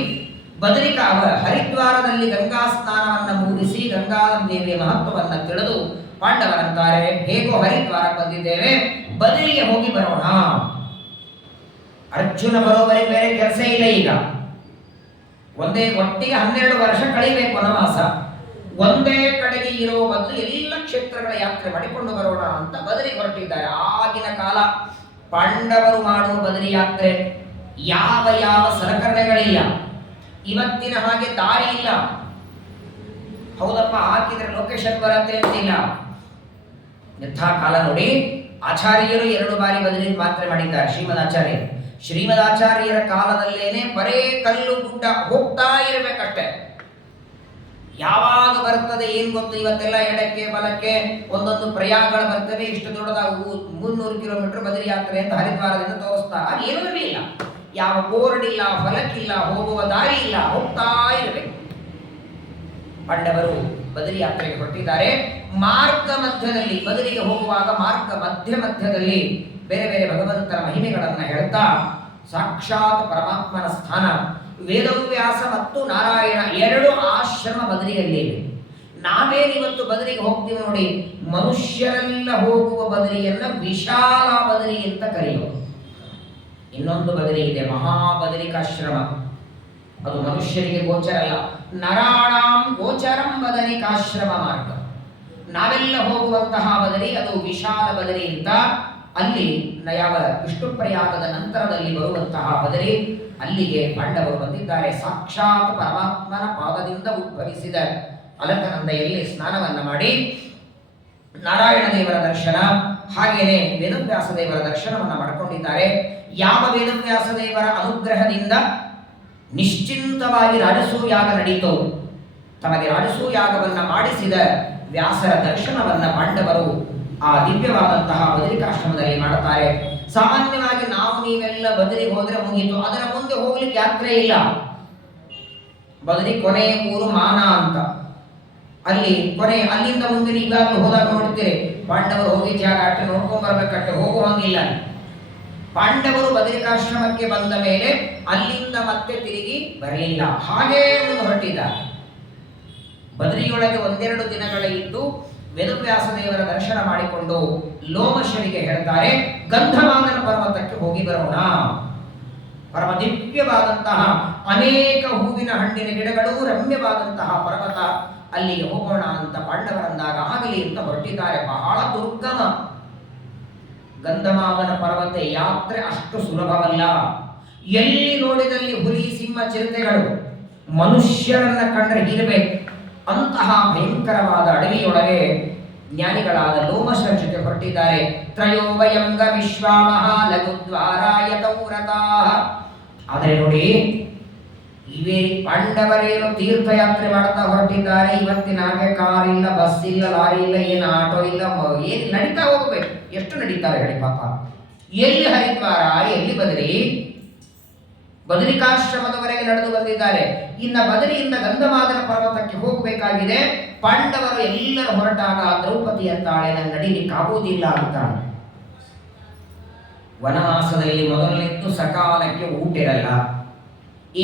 ಹರಿದ್ವಾರದಲ್ಲಿ ಗಂಗಾ ಸ್ನಾನವನ್ನು ಮುಗಿಸಿ ಗಂಗಾದೇವಿಯ ಮಹತ್ವವನ್ನು ತಿಳಿದು ಪಾಂಡವರಂತಾರೆ, ಹೇಗೋ ಹರಿದ್ವಾರ ಬಂದಿದ್ದೇವೆ, ಬದರಿಗೆ ಹೋಗಿ ಬರೋಣ. ಅರ್ಜುನ ಬರೋವರೆಗೆ ಬೇರೆ ಕೆಲಸ ಇಲ್ಲ. ಈಗ ಒಟ್ಟಿಗೆ 12 ವರ್ಷ ಕಳಿಬೇಕು ವನವಾಸ. ಒಂದೇ ಕಡೆಗೆ ಇರೋ ಬದಲು ಎಲ್ಲ ಕ್ಷೇತ್ರಗಳ ಯಾತ್ರೆ ಮಾಡಿಕೊಂಡು ಬರೋಣ ಅಂತ ಬದರಿಗೆ ಹೊರಟಿದ್ದಾರೆ. ಆಗಿನ ಕಾಲ ಪಾಂಡವರು ಮಾಡುವ ಬದರಿ ಯಾತ್ರೆ ಯಾವ ಯಾವ ಸಲಕರಣೆಗಳಿಲ್ಲ. ಇವತ್ತಿನ ಹಾಗೆ ದಾರಿ ಇಲ್ಲ. ಹೌದಪ್ಪ, ಹಾಕಿದ್ರೆ ಲೊಕೇಶನ್ ಬರುತ್ತೆ ಅಂತಿಲ್ಲ. ಎಂಥ ಕಾಲ ನೋಡಿ. ಆಚಾರ್ಯರು 2 ಬಾರಿ ಬದರಿ ಮಾತ್ರೆ ಮಾಡಿದ್ದಾರೆ. ಶ್ರೀಮದಾಚಾರ್ಯರ ಕಾಲದಲ್ಲೇನೆ ಬರೇ ಕಲ್ಲು ಗುಡ್ಡ ಹೋಗ್ತಾ ಇರಬೇಕಷ್ಟೆ. ಯಾವಾಗ ಬರ್ತದೆ ಏನ್ ಗೊತ್ತು, ಇವತ್ತೆಲ್ಲ ಎಡಕ್ಕೆ ಬಲಕ್ಕೆ ಒಂದೊಂದು ಪ್ರಯಾಗಗಳು ಬರ್ತವೆ. ಇಷ್ಟು ದೊಡ್ಡದಾಗಿ 300 ಕಿಲೋಮೀಟರ್ ಬದರಿ ಯಾತ್ರೆ ಅಂತ ಹರಿದ್ವಾರದಿಂದ ತೋರಿಸ್ತಾರೆ. ಅದು ಏನೂ ಇರಲಿಲ್ಲ. ಯಾವ ಬೋರ್ಡ್ ಇಲ್ಲ, ಫಲಕ್ಕಿಲ್ಲ, ಹೋಗುವ ದಾರಿ ಇಲ್ಲ, ಹೋಗ್ತಾ ಇರಬೇಕು. ಪಾಂಡವರು ಬದರಿ ಯಾತ್ರೆಗೆ ಹೊರಟಿದ್ದಾರೆ. ಮಾರ್ಗ ಮಧ್ಯದಲ್ಲಿ, ಬದರಿಗೆ ಹೋಗುವಾಗ ಮಾರ್ಗ ಮಧ್ಯದಲ್ಲಿ ಬೇರೆ ಬೇರೆ ಭಗವಂತನ ಮಹಿಮೆಗಳನ್ನು ಹೇಳ್ತಾ, ಸಾಕ್ಷಾತ್ ಪರಮಾತ್ಮನ ಸ್ಥಾನ ವೇದವ್ಯಾಸ ಮತ್ತು ನಾರಾಯಣ 2 ಆಶ್ರಮ ಬದರಿಯಲ್ಲಿವೆ. ನಾವೇನಿವತ್ತು ಬದರಿಗೆ ಹೋಗ್ತೀವಿ ನೋಡಿ, ಮನುಷ್ಯರೆಲ್ಲ ಹೋಗುವ ಬದರಿಯನ್ನ ವಿಶಾಲ ಬದರಿ ಅಂತ ಕರೆಯೋದು. ಇನ್ನೊಂದು ಬದರಿ ಇದೆ, ಮಹಾಬದರಿಕಾಶ್ರಮ. ಅದು ಮನುಷ್ಯರಿಗೆ ಗೋಚರ ಅಲ್ಲ. ನರಾಣಾಂ ಗೋಚರಂ ಬದರಿಕಾಶ್ರಮ ಮಾರ್ಗ. ನಾವೆಲ್ಲ ಹೋಗುವಂತಹ ಬದರಿ ಅದು ವಿಶಾಲ ಬದರಿ ಅಂತ. ಅಲ್ಲಿ ಯಾವ ವಿಷ್ಣು ಪ್ರಯಾಗದ ನಂತರದಲ್ಲಿ ಬರುವಂತಹ ಬದರಿ, ಅಲ್ಲಿಗೆ ಪಾಂಡವರು ಬಂದಿದ್ದಾರೆ. ಸಾಕ್ಷಾತ್ ಪರಮಾತ್ಮನ ಪಾದದಿಂದ ಉದ್ಭವಿಸಿದ ಅಲಕನಂದೆಯಲ್ಲಿ ಸ್ನಾನವನ್ನು ಮಾಡಿ ನಾರಾಯಣ ದೇವರ ದರ್ಶನ, ಹಾಗೇನೆ ವೇದವ್ಯಾಸ ದೇವರ ದರ್ಶನವನ್ನು ಮಾಡಿಕೊಂಡಿದ್ದಾರೆ. ಯಾವ ವೇದವ್ಯಾಸ ದೇವರ ಅನುಗ್ರಹದಿಂದ ನಿಶ್ಚಿಂತವಾಗಿ ರಾಜಸೂಯಾಗ ನಡೀತು, ತಮಗೆ ರಾಜಸೂಯಾಗವನ್ನು ಮಾಡಿಸಿದ ವ್ಯಾಸರ ದರ್ಶನವನ್ನು ಪಾಂಡವರು ಆ ದಿವ್ಯವಾದಂತಹ ಬದರಿಕಾಶ್ರಮದಲ್ಲಿ ಮಾಡುತ್ತಾರೆ. ಸಾಮಾನ್ಯವಾಗಿ ನಾವು ನೀವೆಲ್ಲ ಬದರಿಗೆ ಹೋದ್ರೆ ಮುಗೀತು, ಅದರ ಮುಂದೆ ಹೋಗ್ಲಿಕ್ಕೆ ಯಾತ್ರೆ ಇಲ್ಲ. ಬದರಿ ಕೊನೆಯ ಊರು ಮಾನ ಅಂತ, ಅಲ್ಲಿ ಅಲ್ಲಿಂದ ಮುಂದೆ ಈಗಾಗಲೂ ಹೋದಾಗ ನೋಡ್ತೀರಿ, ಪಾಂಡವರು ಹೋಗಿ ಜಾಗ ಅಟ್ಟೆ ನೋಡ್ಕೊಂಡ್ ಬರ್ಬೇಕಟ್ಟೆ, ಹೋಗುವಂಗಿಲ್ಲ. ಪಾಂಡವರು ಬದರಿಕಾಶ್ರಮಕ್ಕೆ ಬಂದ ಮೇಲೆ ಅಲ್ಲಿಂದ ಮತ್ತೆ ತಿರುಗಿ ಬರಲಿಲ್ಲ, ಹಾಗೇ ಮುಂದೆ ಹೊರಟಿದ್ದಾರೆ. ಬದರಿಯೊಳಗೆ 1-2 ದಿನಗಳ ಇದ್ದು ವೇದವ್ಯಾಸ ದೇವರ ದರ್ಶನ ಮಾಡಿಕೊಂಡು ಲೋಮಶರಿಗೆ ಹೇಳ್ತಾರೆ, ಗಂಧಮಾದನ ಪರ್ವತಕ್ಕೆ ಹೋಗಿ ಬರೋಣ. ಪರಮ ದಿವ್ಯವಾದಂತಹ ಅನೇಕ ಹೂವಿನ ಹಣ್ಣಿನ ಗಿಡಗಳು, ರಮ್ಯವಾದಂತಹ ಪರ್ವತ, ಅಲ್ಲಿಗೆ ಹೋಗೋಣ ಅಂತ ಪಾಂಡವರಂದಾಗ ಆಗಲಿ ಅಂತ ಹೊರಟಿದ್ದಾರೆ. ಬಹಳ ದುರ್ಗಮ ಗಂಧಮಾದನ ಪರ್ವತ ಯಾತ್ರೆ, ಅಷ್ಟು ಸುಲಭವಲ್ಲ. ಎಲ್ಲಿ ನೋಡಿದಲ್ಲಿ ಹುಲಿ, ಸಿಂಹ, ಚಿರತೆಗಳು, ಮನುಷ್ಯರನ್ನ ಕಂಡ್ರೆ ಇರಬೇಕು ಅಂತಹ ಭಯಂಕರವಾದ ಅಡವಿಯೊಳಗೆ ಜ್ಞಾನಿಗಳಾದ ಲೋಮಶರ ಜೊತೆ ಹೊರಟಿದ್ದಾರೆ. ತ್ರಯೋವಯಂಗ ವಿಶ್ವಾಮಹ ಲಘುದ್ವಾರಾಯ ತೌರತಾಃ. ಆದರೆ ನೋಡಿ, ಇವೇ ಪಾಂಡವರೇನು ತೀರ್ಥಯಾತ್ರೆ ಮಾಡ್ತಾ ಹೊರಟಿದ್ದಾರೆ. ಇವತ್ತಿನ ಹಾಗೆ ಕಾರ್ ಇಲ್ಲ, ಬಸ್ ಇಲ್ಲ, ಲಾರಿ ಇಲ್ಲ, ಏನು ಆಟೋ ಇಲ್ಲ, ಏನು ನಡೀತಾ ಹೋಗ್ಬೇಕು. ಎಷ್ಟು ನಡೀತಾರೆ ಹೇಳಿ ಪಾಪ. ಎಲ್ಲಿ ಹರಿದ್ವಾರ, ಎಲ್ಲಿ ಬದರಿ, ಬದರಿಕಾಶ್ರಮದವರೆಗೆ ನಡೆದು ಬಂದಿದ್ದಾರೆ. ಇನ್ನ ಬದರಿಯಿಂದ ಗಂಧಮಾದನ ಪರ್ವತಕ್ಕೆ ಹೋಗಬೇಕಾಗಿದೆ. ಪಾಂಡವರು ಎಲ್ಲರೂ ಹೊರಟಾಗ ದ್ರೌಪದಿ ಅಂತಾಳೆ, ನಾನು ನಡೀಲಿಕ್ಕಾಗುವುದಿಲ್ಲ ಅಂತಾಳೆ. ವನವಾಸದಲ್ಲಿ ಮೊದಲನೆದ್ದು ಸಕಾಲಕ್ಕೆ ಊಟ ಇರಲ್ಲ,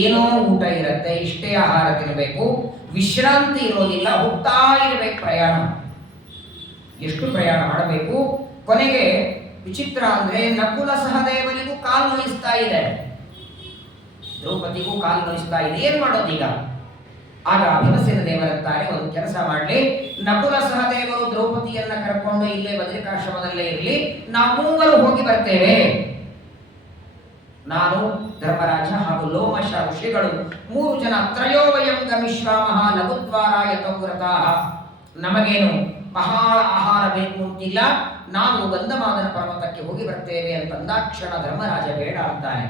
ಏನೋ ಊಟ ಇರುತ್ತೆ, ಇಷ್ಟೇ ಆಹಾರ ತಿನ್ನಬೇಕು, ವಿಶ್ರಾಂತಿ ಇರೋದಿಲ್ಲ, ಹೋಗ್ತಾ ಇರಬೇಕು ಪ್ರಯಾಣ. ಎಷ್ಟು ಪ್ರಯಾಣ ಮಾಡಬೇಕು. ಕೊನೆಗೆ ವಿಚಿತ್ರ ಅಂದ್ರೆ ನಕುಲ ಸಹದೇವನಿಗೂ ಕಾಲು ನೋಯಿಸ್ತಾ ಇದೆ, ದ್ರೌಪದಿಗೂ ಕಾಲು ನೋಯಿಸ್ತಾ ಇದೆ. ಏನ್ ಮಾಡೋದು ಈಗ? ಆಗ ಭೀಮಸೇನ ದೇವರಂತಾರೆ, ಒಂದು ಕೆಲಸ ಮಾಡಲಿ, ನಕುಲ ಸಹದೇವರು ದ್ರೌಪದಿಯನ್ನ ಕರ್ಕೊಂಡು ಇಲ್ಲೇ ಬದರಿಕಾಶ್ರಮದಲ್ಲೇ ಇರಲಿ, ನಾವು 3 ಹೋಗಿ ಬರ್ತೇವೆ. ನಾನು, ಧರ್ಮರಾಜ ಹಾಗೂ ಲೋಮಶ ಋಷಿಗಳು 3 ಜನ ತ್ರಯೋವಯಂಗ ಮಿಶ್ರಾಮಃ ಲಘುದ್ವಾರಾಯ ತೌವ್ರತಾಃ. ನಮಗೇನು ಬಹಳ ಆಹಾರ ಬೇಕು ಅಂತಿಲ್ಲ, ನಾವು ಗಂಧಮಾದನ ಪರ್ವತಕ್ಕೆ ಹೋಗಿ ಬರ್ತೇವೆ ಅಂತಂದಾಕ್ಷಣ ಧರ್ಮರಾಜ ಬೇಡ ಅಂತಾನೆ.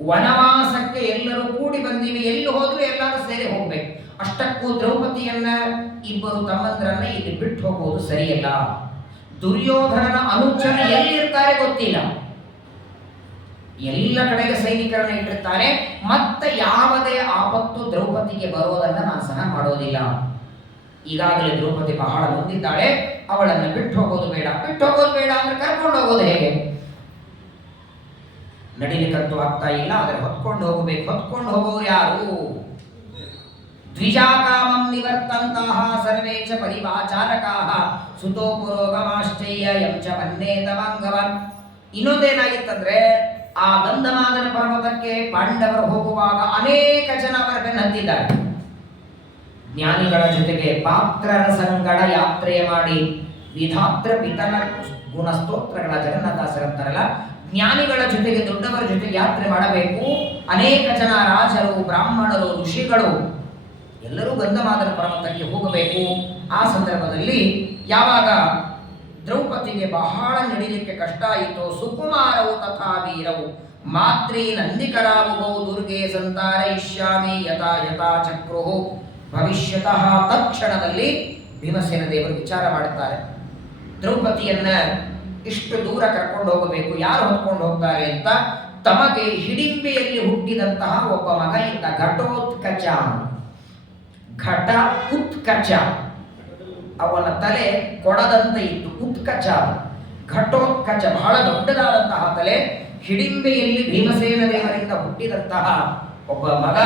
ವನವಾಸಕ್ಕೆ ಎಲ್ಲರೂ ಕೂಡಿ ಬಂದೀವಿ, ಎಲ್ಲಿ ಹೋದ್ರು ಎಲ್ಲರೂ ಸೇರಿ ಹೋಗ್ಬೇಕು. ಅಷ್ಟಕ್ಕೂ ದ್ರೌಪದಿಯನ್ನ ಇಬ್ಬರು ತಮ್ಮಂದ್ರನ್ನ ಇಲ್ಲಿ ಬಿಟ್ಟು ಹೋಗುವುದು ಸರಿಯಲ್ಲ. ದುರ್ಯೋಧನನ ಅನುಚರ ಎಲ್ಲಿರ್ತಾರೆ ಗೊತ್ತಿಲ್ಲ, ಎಲ್ಲ ಕಡೆಗೆ ಸೈನಿಕರನ್ನ ಇಟ್ಟಿರ್ತಾರೆ. ಮತ್ತೆ ಯಾವುದೇ ಆಪತ್ತು ದ್ರೌಪದಿಗೆ ಬರೋದನ್ನ ನಾನು ಸಹ ಮಾಡೋದಿಲ್ಲ. ಈಗಾಗಲೇ ದ್ರೌಪದಿ ಬಹಳ ನೊಂದಿದ್ದಾಳೆ, ಅವಳನ್ನು ಬಿಟ್ಟು ಹೋಗೋದು ಬೇಡ. ಬಿಟ್ಟು ಹೋಗೋದು ಬೇಡ ಅಂದ್ರೆ ಕರ್ಕೊಂಡು ಹೋಗೋದು ಹೇಗೆ? ನಡಿಲಿಕ್ಕಂತೂ ಆಗ್ತಾ ಇಲ್ಲ, ಆದರೆ ಹೊತ್ಕೊಂಡು ಹೋಗಬೇಕು. ಹೊತ್ಕೊಂಡು ಹೋಗೋರು ಯಾರು? ದ್ವಿಜಾಕಾಮಂ ನಿವರ್ತಂತಹ ಸರ್ವೇ ಚ ಪರಿವಾಚಾರಕಾಃ ಸುತೋ ಪುರೋಗಮಾಶ್ಚಯ್ಯ ಯಂ ಚ ಮನ್ನೇತವಾಂಗವನ್. ಇನ್ನೊಂದೇನಾಗಿತ್ತಂದ್ರೆ, ಆ ಗಂಧಮಾದನ ಪರ್ವತಕ್ಕೆ ಪಾಂಡವರು ಹೋಗುವಾಗ ಅನೇಕ ಜನ ಅವರ ಬೆನ್ನು ಹತ್ತಿದ್ದಾರೆ. ಜ್ಞಾನಿಗಳ ಜೊತೆಗೆ ಪಾತ್ರರ ಸಂಗಡ ಯಾತ್ರೆ ಮಾಡಿ ವಿಧಾತ್ರ ಪಿತನ ಗುಣ ಸ್ತೋತ್ರಗಳ ಜಗನ್ನಾಥದಾಸರಂತಾರಲ್ಲ, ಜ್ಞಾನಿಗಳ ಜೊತೆಗೆ ದೊಡ್ಡವರ ಜೊತೆಗೆ ಯಾತ್ರೆ ಮಾಡಬೇಕು. ಅನೇಕ ಜನ ರಾಜರು, ಬ್ರಾಹ್ಮಣರು, ಋಷಿಗಳು ಎಲ್ಲರೂ ಗಂಧಮಾದನ ಪರ್ವತಕ್ಕೆ ಹೋಗಬೇಕು. ಆ ಸಂದರ್ಭದಲ್ಲಿ ಯಾವಾಗ ದ್ರೌಪದಿಗೆ ಬಹಳ ನಡಿಲಿಕ್ಕೆ ಕಷ್ಟ ಆಯಿತು, ಸುಕುಮಾರವು ತಥಾ ವೀರವು ಮಾತ್ರಿ ನಂದಿಕರಾವುಗೌ ದುರ್ಗೆ ಸಂತಾರಯಿಷ್ಯಾಮಿ ಯಥಾ ಯಥಾ ಚಕ್ರುಹು ಭವಿಷ್ಯತಃ. ತಕ್ಷಣದಲ್ಲಿ ಭೀಮಸೇನ ದೇವರು ವಿಚಾರ ಮಾಡುತ್ತಾರೆ, ದ್ರೌಪದಿಯನ್ನ ಇಷ್ಟು ದೂರ ಕರ್ಕೊಂಡು ಹೋಗಬೇಕು, ಯಾರು ಹೊತ್ಕೊಂಡು ಹೋಗ್ತಾರೆ ಅಂತ. ತಮಗೆ ಹಿಡಿಂಬೆಯಲ್ಲಿ ಹುಟ್ಟಿದಂತಹ ಒಬ್ಬ ಮಗ ಇದ್ದ, ಘಟೋತ್ಕಚ. ಘಟ ಉತ್ಕಚ, ಅವನ ತಲೆ ಕೊಡದಂತೆ ಇತ್ತು, ಉತ್ಕಚ. ಘಟೋತ್ಕಚ, ಬಹಳ ದೊಡ್ಡದಾದಂತಹ ತಲೆ, ಹಿಡಿಂಬೆಯಲ್ಲಿ ಭೀಮಸೇನ ದೇವರಿಂದ ಹುಟ್ಟಿದಂತಹ ಒಬ್ಬ ಮಗ.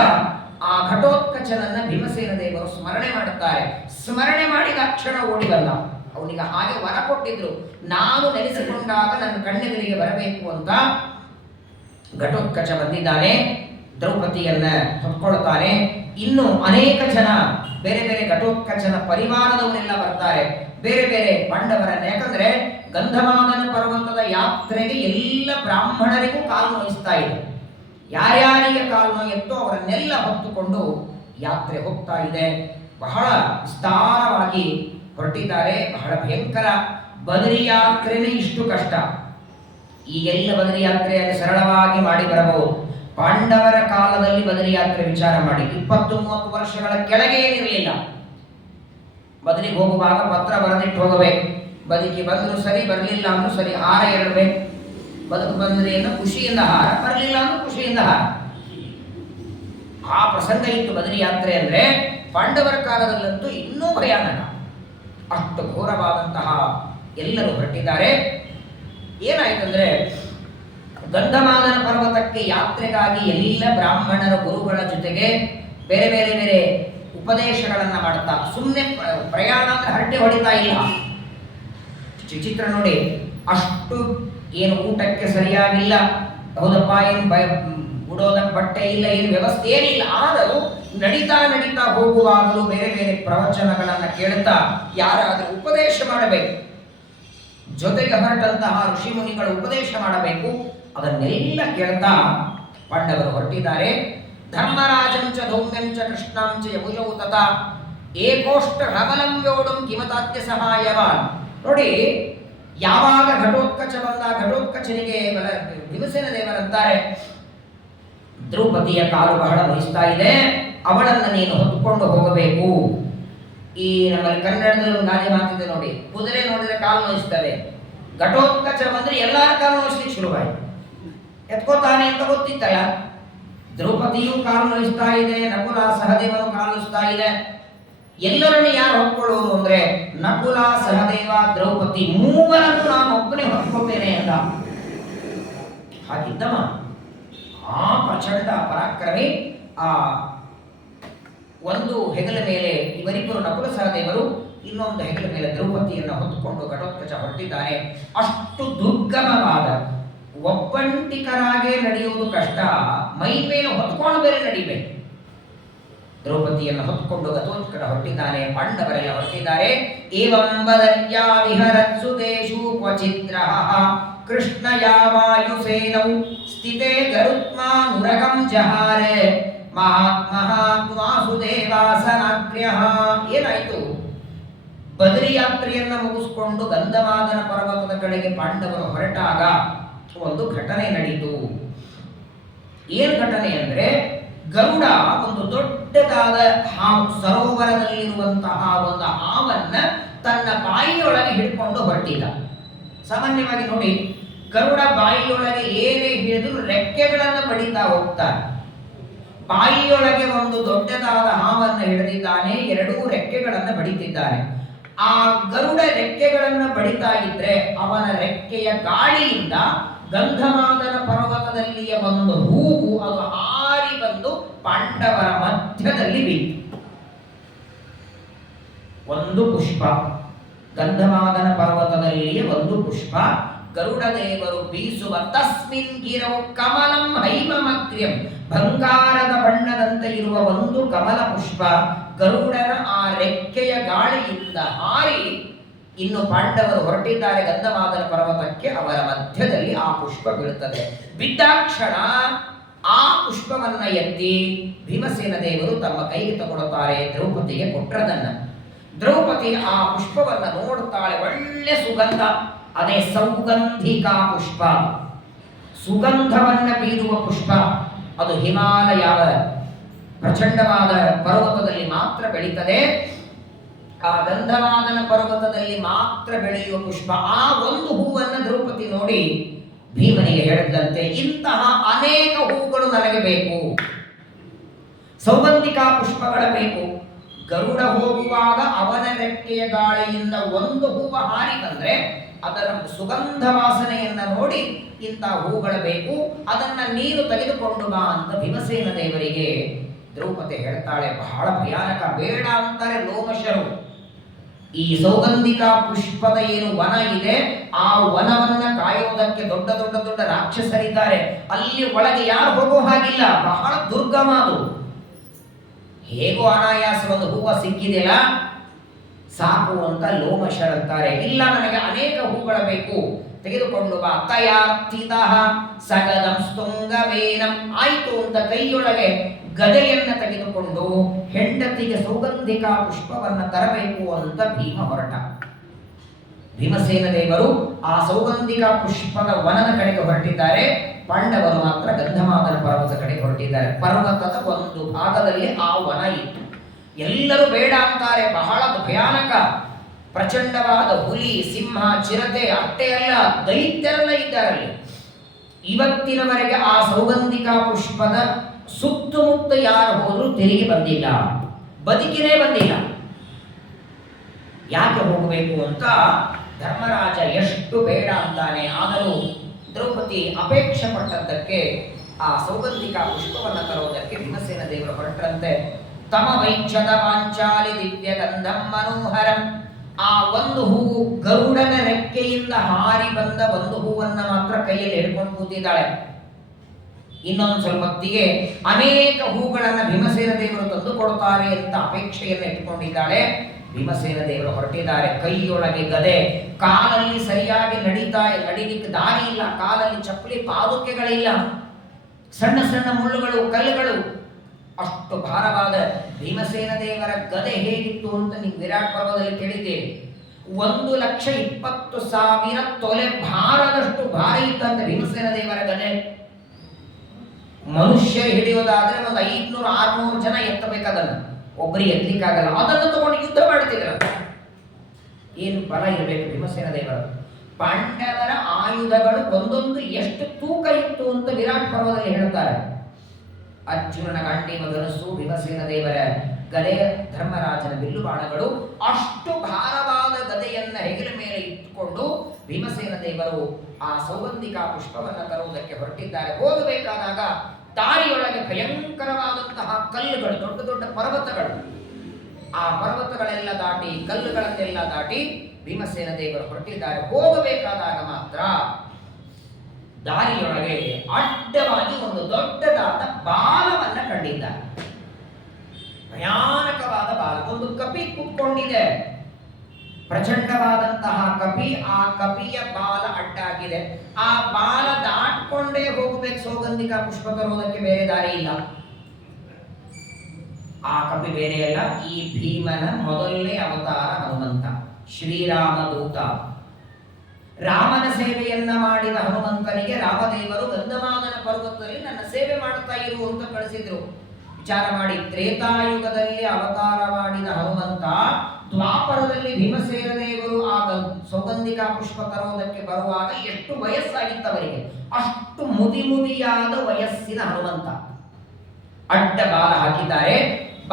ಆ ಘಟೋತ್ಕಚನನ್ನ ಭೀಮಸೇನ ದೇವರು ಸ್ಮರಣೆ ಮಾಡುತ್ತಾರೆ. ಸ್ಮರಣೆ ಮಾಡಿದ ಕ್ಷಣ ಓಡಿ ಬಂದ. ಅವನಿಗೆ ಹಾಗೆ ವರ ಕೊಟ್ಟಿದ್ರು, ನಾನು ನೆನೆಸಿಕೊಂಡಾಗ ನನ್ನ ಕಣ್ಣೆದುರಿಗೆ ಬರಬೇಕು ಅಂತ. ಘಟೋತ್ಕಚ ಬಂದಿದ್ದಾನೆ, ದ್ರೌಪದಿಯನ್ನ ಹೊತ್ಕೊಳ್ತಾನೆ. ಇನ್ನು ಅನೇಕ ಜನ ಬೇರೆ ಬೇರೆ ಘಟೋತ್ಕಚನ ಪರಿವಾರದವರೆಲ್ಲ ಬರ್ತಾರೆ, ಬೇರೆ ಬೇರೆ ಪಾಂಡವರನ್ನ. ಯಾಕಂದ್ರೆ ಗಂಧಮಾದನ ಪರ್ವತದ ಯಾತ್ರೆಗೆ ಎಲ್ಲ ಬ್ರಾಹ್ಮಣರಿಗೂ ಕಾಲು ನೋಯಿಸ್ತಾ ಇದೆ. ಯಾರ್ಯಾರಿಗೆ ಕಾಲು ನೋಯತ್ತೋ ಅವರನ್ನೆಲ್ಲ ಹೊತ್ತುಕೊಂಡು ಯಾತ್ರೆ ಹೋಗ್ತಾ ಇದೆ. ಬಹಳ ವಿಸ್ತಾರವಾಗಿ ಹೊರಟಿದ್ದಾರೆ. ಬಹಳ ಭಯಂಕರ. ಬದರಿ ಯಾತ್ರೆನೇ ಇಷ್ಟು ಕಷ್ಟ. ಈಗೆಲ್ಲ ಬದರಿ ಯಾತ್ರೆಯನ್ನು ಸರಳವಾಗಿ ಮಾಡಿ ಬರಬಹುದು. ಪಾಂಡವರ ಕಾಲದಲ್ಲಿ ಬದರಿ ಯಾತ್ರೆ ವಿಚಾರ ಮಾಡಿ, 20-30 ವರ್ಷಗಳ ಕೆಳಗೆ ಏನಿರಲಿಲ್ಲ. ಬದರಿಗೆ ಹೋಗುವಾಗ ಪತ್ರ ಬರೆದಿಟ್ಟು ಹೋಗಬೇಕು. ಬದುಕಿ ಬಂದರೂ ಸರಿ, ಬರಲಿಲ್ಲ ಅಂದ್ರೂ ಸರಿ, ಹಾರ ಇರಬೇಕು. ಬದುಕು ಬಂದರೆ ಖುಷಿಯಿಂದ ಹಾರ, ಬರಲಿಲ್ಲ ಅಂದ್ರೂ ಖುಷಿಯಿಂದ ಹಾರ. ಆ ಪ್ರಸಂಗ ಇತ್ತು ಬದರಿ ಯಾತ್ರೆ ಅಂದ್ರೆ. ಪಾಂಡವರ ಕಾಲದಲ್ಲಂತೂ ಇನ್ನೂ ಭಯಾನಕ. ಅಷ್ಟು ಘೋರವಾದಂತಹ ಎಲ್ಲರೂ ಹೊರಟಿದ್ದಾರೆ. ಏನಾಯ್ತಂದ್ರೆ, ಗಂಧಮಾದನ ಪರ್ವತಕ್ಕೆ ಯಾತ್ರೆಗಾಗಿ ಎಲ್ಲ ಬ್ರಾಹ್ಮಣರ ಗುರುಗಳ ಜೊತೆಗೆ ಬೇರೆ ಬೇರೆ ಬೇರೆ ಉಪದೇಶಗಳನ್ನ ಮಾಡ್ತಾ, ಸುಮ್ಮನೆ ಪ್ರಯಾಣ ಅಂದ್ರೆ ಹರಟೆ ಹೊಡಿತಾ ಇಲ್ಲ. ಚಿತ್ರ ನೋಡಿ, ಅಷ್ಟು ಏನು ಊಟಕ್ಕೆ ಸರಿಯಾಗಿಲ್ಲ, ಹೌದಪ್ಪ, ಏನು ಉಡೋದಕ್ಕೆ ಬಟ್ಟೆ ಇಲ್ಲ, ಏನು ವ್ಯವಸ್ಥೆ ಏನಿಲ್ಲ. ಆದರೂ ನಡೀತಾ ನಡೀತಾ ಹೋಗುವಾಗಲೂ ಬೇರೆ ಬೇರೆ ಪ್ರವಚನಗಳನ್ನ ಕೇಳುತ್ತಾ ಯಾರಾದರೂ ಉಪದೇಶ ಮಾಡಬೇಕು, ಜೊತೆಗೆ ಹೊರಟಂತಹ ಋಷಿ ಮುನಿಗಳು ಉಪದೇಶ ಮಾಡಬೇಕು. ಅದನ್ನೆಲ್ಲ ಕೇಳ್ತಾ ಪಾಂಡವರು ಹೊರಟಿದ್ದಾರೆ. ಧರ್ಮರಾಜಂಚ ಧೌಮ್ಯಂಚ ಕೃಷ್ಣಂಚ ಯಭುಜೌ ತಥಾ ಏಕೋಷ್ಟ ರಮಲಂ ಯೋಡುಂ ಕಿಮತಾತ್ಯ ಸಹಾಯವಾನ್. ನೋಡಿ, ಯಾವಾಗ ಘಟೋತ್ಕಚ ಬಂದ, ಘಟೋತ್ಕಚನಿಗೆ ಭೀಮಸೇನ ದೇವರಂತಾರೆ, ದ್ರೌಪದಿಯ ಕಾಲು ಬಹಳ ವಹಿಸ್ತಾ ಇದೆ, ಅವಳನ್ನು ನೀನು ಹೊತ್ಕೊಂಡು ಹೋಗಬೇಕು. ಈ ನಮ್ಮಲ್ಲಿ ಕನ್ನಡದಲ್ಲಿ ಒಂದು ಗಾದೆ ಮಾತಿದೆ ನೋಡಿ, ಕುದುರೆ ನೋಡಿದ್ರೆ ಕಾಲು ನೋಯಿಸ್ತವೆ. ಘಟೋತ್ಕಚ ಬಂದ್ರೆ ಎಲ್ಲರ ಕಾಲು ನೋಯಿಸ್ಲಿಕ್ಕೆ ಶುರುವಾಯಿತು. ಎತ್ಕೋತಾನೆ ಅಂತ ಗೊತ್ತಿತ್ತಲ್ಲ. ದ್ರೌಪದಿಯು ಕಾಲು ನೋಯಿಸ್ತಾ ಇದೆ, ನಕುಲ ಸಹದೇವನು ಕಾಲು ನೋಯಿಸ್ತಾ ಇದೆ. ಎಲ್ಲರನ್ನು ಯಾರು ಹೊತ್ಕೊಳ್ಳೋರು ಅಂದ್ರೆ ನಕುಲ, ಸಹದೇವ, ದ್ರೌಪದಿ ಮೂವರನ್ನು ನಾನು ಒಬ್ಬನೇ ಹೊತ್ಕೊಳ್ತೇನೆ ಅಂತ. ಹಾಗಿದ್ದಮ್ಮ ಆ ಪ್ರಚಂಡ ಪರಾಕ್ರಮಿ. ಆ ಒಂದು ಹೆಗಲ ಮೇಲೆ ಇವರಿಬ್ಬರು ನಕುಲ ಸಹದೇವರು, ಇನ್ನೊಂದು ಹೆಗಲ ಮೇಲೆ ದ್ರೌಪದಿಯನ್ನು ಹೊತ್ತುಕೊಂಡು ಘಟೋತ್ಕಚ ಹೊರಟಿದ್ದಾರೆ. ಅಷ್ಟು ದುರ್ಗಮವಾದ, ಒಬ್ಬಂಟಿಕರಾಗೆ ನಡೆಯುವುದು ಕಷ್ಟ, ಮೈ ಮೇಲೆ ಹೊತ್ಕೊಂಡು ಬೇರೆ ನಡಿಬೇಕು. ದ್ರೌಪದಿಯನ್ನು ಹೊತ್ಕೊಂಡು ಘಟೋತ್ಕಚ ಹೊರಟಿದ್ದಾನೆ. ಪಾಂಡವರೆಲ್ಲ ಹೊರಟಿದ್ದಾರೆ. ಏವಂ ಬದರ್ಯಾ ವಿಹರತ್ಸುತೇಷು ಕ್ವಚಿದ್ರಃ ಕೃಷ್ಣ ಯಾವಾಯುಸೇನೌ ಸ್ಥಿತೇ ಗರುತ್ಮಾನುರಗಂ ಜಹಾರೆ ಮಹಾತ್ಮಃ ವಾಸುದೇವಾಸನಾಗ್ರ್ಯ. ಏನಾಯ್ತು? ಬದರಿ ಯಾತ್ರೆಯನ್ನ ಮುಗಿಸ್ಕೊಂಡು ಗಂಧಮಾದನ ಪರ್ವತದ ಕಡೆಗೆ ಪಾಂಡವರು ಹೊರಟಾಗ ಒಂದು ಘಟನೆ ನಡೆಯಿತು. ಏನ್ ಘಟನೆ ಅಂದ್ರೆ, ಗರುಡ ಒಂದು ದೊಡ್ಡದಾದ ಹಾವು, ಸರೋವರದಲ್ಲಿರುವಂತಹ ಒಂದು ಹಾವನ್ನ ತನ್ನ ಬಾಯಿಯೊಳಗೆ ಹಿಡ್ಕೊಂಡು ಹೊರಟಿದ್ದ. ಸಾಮಾನ್ಯವಾಗಿ ನೋಡಿ, ಗರುಡ ಬಾಯಿಯೊಳಗೆ ಏನೇ ಹಿಡಿದ್ರು ರೆಕ್ಕೆಗಳನ್ನು ಬಡಿತಾ ಹೋಗ್ತಾನೆ. ಬಾಯಿಯೊಳಗೆ ಒಂದು ದೊಡ್ಡದಾದ ಹಾವನ್ನು ಹಿಡಿದಿದ್ದಾನೆ, ಎರಡೂ ರೆಕ್ಕೆಗಳನ್ನು ಬಡಿತಿದ್ದಾನೆ. ಆ ಗರುಡ ರೆಕ್ಕೆಗಳನ್ನು ಬಡಿತಾ ಇದ್ರೆ ಅವನ ರೆಕ್ಕೆಯ ಗಾಳಿಯಿಂದ ಗಂಧಮಾದನ ಪರ್ವತದಲ್ಲಿಯ ಒಂದು ಹೂವು ಅದು ಹಾರಿ ಬಂದು ಪಾಂಡವರ ಮಧ್ಯದಲ್ಲಿ ಬಿತ್ತು. ಒಂದು ಪುಷ್ಪ, ಗಂಧಮಾದನ ಪರ್ವತದಲ್ಲಿಯೇ ಒಂದು ಪುಷ್ಪ, ಗರುಡ ದೇವರು ಬೀಸುವ ತಸ್ಮಿನ್ ಗಿರವು ಕಮಲಂ ಹೈಮಮಗ್ರ್ಯಂ, ಬಂಗಾರದ ಬಣ್ಣದಂತೆ ಇರುವ ಒಂದು ಕಮಲ ಪುಷ್ಪ ಗರುಡನ ಆ ರೆಕ್ಕೆಯ ಗಾಳಿಯಿಂದ ಹಾರಿ ಇನ್ನು ಪಾಂಡವರು ಹೊರಟಿದ್ದಾರೆ ಗಂಧಮಾದನ ಪರ್ವತಕ್ಕೆ, ಅವರ ಮಧ್ಯದಲ್ಲಿ ಆ ಪುಷ್ಪ ಬೀಳುತ್ತದೆ. ಬಿದ್ದಾಕ್ಷಣ ಆ ಪುಷ್ಪವನ್ನ ಎತ್ತಿ ಭೀಮಸೇನ ದೇವರು ತಮ್ಮ ಕೈಗೆ ತಗೊಳ್ಳುತ್ತಾರೆ. ದ್ರೌಪದಿಗೆ ಕೊಟ್ಟರದನ್ನ. ದ್ರೌಪದಿ ಆ ಪುಷ್ಪವನ್ನ ನೋಡುತ್ತಾಳೆ, ಒಳ್ಳೆ ಸುಗಂಧ, ಅದೇ ಸೌಗಂಧಿಕಾ ಪುಷ್ಪ, ಸುಗಂಧವನ್ನ ಬೀರುವ ಪುಷ್ಪ. ಅದು ಹಿಮಾಲಯದ ಪ್ರಚಂಡವಾದ ಪರ್ವತದಲ್ಲಿ ಮಾತ್ರ ಬೆಳೀತದೆ. ಆ ಗಂಧಮಾದನ ಪರ್ವತದಲ್ಲಿ ಮಾತ್ರ ಬೆಳೆಯುವ ಪುಷ್ಪ. ಆ ಒಂದು ಹೂವನ್ನು ದ್ರೌಪದಿ ನೋಡಿ ಭೀಮನಿಗೆ ಹೇಳಿದಂತೆ, ಇಂತಹ ಅನೇಕ ಹೂಗಳು ನನಗೆ ಬೇಕು, ಸೌಗಂಧಿಕಾ ಪುಷ್ಪಗಳ ಬೇಕು. ಗರುಡ ಹೋಗುವಾಗ ಅವನ ರೆಕ್ಕೆಯ ಗಾಳಿಯಿಂದ ಒಂದು ಹೂವ ಹಾರಿ ಬಂದ್ರೆ ಅದರ ಸುಗಂಧ ವಾಸನೆಯನ್ನ ನೋಡಿ ಇಂತಹ ಹೂಗಳು ಬೇಕು, ಅದನ್ನ ನೀನು ತೆಗೆದುಕೊಂಡು ಬಾ ಅಂತ ಭೀಮಸೇನ ದೇವರಿಗೆ ದ್ರೌಪದಿ ಹೇಳ್ತಾಳೆ. ಬಹಳ ಭಯಾನಕ, ಬೇಡ ಅಂತಾರೆ ಲೋಮಶರು. ಈ ಸೌಗಂಧಿಕಾ ಪುಷ್ಪದ ಏನು ವನ ಇದೆ, ಆ ವನವನ್ನ ಕಾಯೋದಕ್ಕೆ ದೊಡ್ಡ ದೊಡ್ಡ ದೊಡ್ಡ ರಾಕ್ಷಸರಿದ್ದಾರೆ. ಅಲ್ಲಿ ಒಳಗೆ ಯಾರು ಹೋಗೋ ಹಾಗಿಲ್ಲ, ಬಹಳ ದುರ್ಗಮ ಅದು. ಹೇಗೋ ಅನಾಯಾಸ ಒಂದು ಹೂವ ಸಿಕ್ಕಿದೆಯಲ್ಲ ಸಾಕು ಅಂತ ಲೋಮಶರಂತಾರೆ. ಇಲ್ಲ, ನನಗೆ ಅನೇಕ ಹೂಗಳ ಬೇಕು, ತೆಗೆದುಕೊಂಡು ಬಾ. ತಯಾರ್ಥಿತಃ ಸಗದಂ ಸ್ತುಂಗವೇನಂ. ಆಯ್ತು ಅಂತ ಕೈಯೊಳಗೆ ಗದೆಯನ್ನ ತೆಗೆದುಕೊಂಡು ಹೆಂಡತಿಗೆ ಸೌಗಂಧಿಕಾ ಪುಷ್ಪವನ್ನ ತರಬೇಕು ಅಂತ ಭೀಮ ಹೊರಟ. ಭೀಮಸೇನ ದೇವರು ಆ ಸೌಗಂಧಿಕಾ ಪುಷ್ಪದ ವನದ ಕಡೆಗೆ ಹೊರಟಿದ್ದಾರೆ. ಪಾಂಡವರು ಮಾತ್ರ ಗಂಧಮಾದನ ಪರ್ವತ ಕಡೆಗೆ ಹೊರಟಿದ್ದಾರೆ. ಪರ್ವತದ ಒಂದು ಭಾಗದಲ್ಲಿ ಆ ವನ ಇತ್ತು. ಎಲ್ಲರೂ ಬೇಡ ಅಂತಾರೆ, ಬಹಳ ಭಯಾನಕ, ಪ್ರಚಂಡವಾದ ಹುಲಿ, ಸಿಂಹ, ಚಿರತೆ, ಅಷ್ಟೇ ಅಲ್ಲ ದೈತ್ಯರೆಲ್ಲ ಇದ್ದಾರಲ್ಲಿ. ಇವತ್ತಿನವರೆಗೆ ಆ ಸೌಗಂಧಿಕಾ ಪುಷ್ಪದ ಸುತ್ತಮುತ್ತ ಯಾರು ಹೋದ್ರು ತಿರುಗಿ ಬಂದಿಲ್ಲ, ಬದುಕಿನೇ ಬಂದಿಲ್ಲ. ಯಾಕೆ ಹೋಗಬೇಕು ಅಂತ ಧರ್ಮರಾಜ ಎಷ್ಟು ಬೇಡ ಅಂತಾನೆ. ಆದರೂ ದ್ರೌಪದಿ ಅಪೇಕ್ಷೆ ಪಟ್ಟದ್ದಕ್ಕೆ ಆ ಸೌಗಂಧಿಕಾ ಪುಷ್ಪವನ್ನು ತರುವುದಕ್ಕೆ ಭೀಮಸೇನ ದೇವರು ಹೊರಟರಂತೆ. ತಮ ವೈಕ್ಷದ ಪಾಂಚಾಲಿ ದಿವ್ಯ ಗಂಧಂ ಮನೋಹರಂ. ಆ ಒಂದು ಹೂವು ಗರುಡನ ರೆಕ್ಕೆಯಿಂದ ಹಾರಿ ಬಂದ ಒಂದು ಹೂವನ್ನ ಮಾತ್ರ ಕೈಯಲ್ಲಿ ಹಿಡ್ಕೊಂಡು ಕೂತಿದ್ದಾಳೆ. ಇನ್ನೊಂದು ಸ್ವಲ್ಪ ಹೊತ್ತಿಗೆ ಅನೇಕ ಹೂಗಳನ್ನ ಭೀಮಸೇನ ದೇವರು ತಂದು ಕೊಡುತ್ತಾರೆ ಅಂತ ಅಪೇಕ್ಷೆಯನ್ನು ಇಟ್ಕೊಂಡಿದ್ದಾಳೆ. ಭೀಮಸೇನ ದೇವರು ಹೊರಟಿದ್ದಾರೆ, ಕೈಯೊಳಗೆ ಗದೆ, ಕಾಲಲ್ಲಿ ಸರಿಯಾಗಿ ನಡಿಲಿಕ್ಕೆ ದಾರಿ ಇಲ್ಲ, ಕಾಲಲ್ಲಿ ಚಪ್ಪಲಿ ಪಾದುಕೆಗಳಿಲ್ಲ, ಸಣ್ಣ ಸಣ್ಣ ಮುಳ್ಳುಗಳು, ಕಲ್ಲುಗಳು, ಅಷ್ಟು ಭಾರವಾದ ಭೀಮಸೇನ ದೇವರ ಗದೆ ಹೇಗಿತ್ತು ಅಂತ ನೀವು ವಿರಾಟ್ ಪರ್ವದಲ್ಲಿ ಕೇಳಿದ್ದೀರಿ. 1,20,000 ತೊಲೆ ಭಾರದಷ್ಟು ಭಾರಿ ಇತ್ತಂತೆ ಭೀಮಸೇನ ದೇವರ ಗದೆ. ಮನುಷ್ಯ ಹಿಡಿಯೋದಾದ್ರೆ ಒಂದು 500-600 ಜನ ಎತ್ತಬೇಕದನ್ನ, ಒಬ್ಬರಿಗೆ ಎತ್ತಲಿಕ್ಕಾಗಲ್ಲ. ಅದನ್ನು ತಗೊಂಡು ಯುದ್ಧ ಮಾಡ್ತಿದ್ರ. ಏನು ಬಲ ಇರಬೇಕು ಭೀಮಸೇನ ದೇವರ. ಪಾಂಡವರ ಆಯುಧಗಳು ಒಂದೊಂದು ಎಷ್ಟು ತೂಕ ಇತ್ತು ಅಂತ ವಿರಾಟ್ ಪರ್ವದಲ್ಲಿ ಹೇಳ್ತಾರೆ. ಅರ್ಜುನನ ಗಾಂಡೀವ ಧನಸ್ಸು, ಭೀಮಸೇನ ದೇವರ ಗದೆ, ಧರ್ಮರಾಜನ ಬಿಲ್ಲು ಬಾಣಗಳು, ಅಷ್ಟು ಭಾರವಾದ ಗದೆಯನ್ನ ಹೆಗಲ ಮೇಲೆ ಇಟ್ಟುಕೊಂಡು ಭೀಮಸೇನ ದೇವರು ಆ ಸೌಗಂಧಿಕಾ ಪುಷ್ಪವನ್ನು ತರುವುದಕ್ಕೆ ಹೊರಟಿದ್ದಾರೆ. ಹೋಗಬೇಕಾದಾಗ ದಾರಿಯೊಳಗೆ ಭಯಂಕರವಾದಂತಹ ಕಲ್ಲುಗಳು, ದೊಡ್ಡ ದೊಡ್ಡ ಪರ್ವತಗಳು, ಆ ಪರ್ವತಗಳೆಲ್ಲ ದಾಟಿ, ಕಲ್ಲುಗಳನ್ನೆಲ್ಲ ದಾಟಿ ಭೀಮಸೇನ ದೇವರು ಹೊರಟಿದ್ದಾರೆ. ಹೋಗಬೇಕಾದಾಗ ಮಾತ್ರ ದಾರಿಯೊಳಗೆ ಅಡ್ಡವಾಗಿ ಒಂದು ದೊಡ್ಡದಾದ ಬಾಲವನ್ನ ಕಂಡಿದ್ದಾರೆ. ಭಯಾನಕವಾದ ಬಾಲ, ಒಂದು ಕಪಿ ಕೂತ್ಕೊಂಡಿದೆ, ಪ್ರಚಂಡವಾದಂತಹ ಕಪಿ. ಆ ಕಪಿಯ ಬಾಲ ಅಡ್ಡಾಗಿದೆ. ಆ ಬಾಲ ದಾಟ್ಕೊಂಡೇ ಹೋಗಬೇಕು ಸೌಗಂಧಿಕಾ ಪುಷ್ಪ ತರುವುದಕ್ಕೆ, ಬೇರೆ ದಾರಿ ಇಲ್ಲ. ಆ ಕಪಿ ಬೇರೆಯಲ್ಲ, ಈ ಭೀಮನ ಮೊದಲನೇ ಅವತಾರ ಹನುಮಂತ, ಶ್ರೀರಾಮದೂತ. ರಾಮನ ಸೇವೆಯನ್ನ ಮಾಡಿದ ಹನುಮಂತನಿಗೆ ರಾಮದೇವರು ಗಂಧಮಾದನ ಪರ್ವತದಲ್ಲಿ ನನ್ನ ಸೇವೆ ಮಾಡ್ತಾ ಇರು ಅಂತ ಕಳಿಸಿದ್ರು. ವಿಚಾರ ಮಾಡಿ, ತ್ರೇತಾಯುಗದಲ್ಲಿ ಅವತಾರ ಮಾಡಿದ ಹನುಮಂತ ದ್ವಾಪರದಲ್ಲಿ ಭೀಮಸೇನ ದೇವರು ಆಗ ಸೌಗಂಧಿಕಾ ಪುಷ್ಪ ತರೋದಕ್ಕೆ ಬರುವಾಗ ಎಷ್ಟು ವಯಸ್ಸಾಗಿತ್ತವರಿಗೆ, ಅಷ್ಟು ಮುದಿಯಾದ ವಯಸ್ಸಿನ ಹನುಮಂತ. ಅಡ್ಡ ಬಾಲ ಹಾಕಿದ್ದಾರೆ,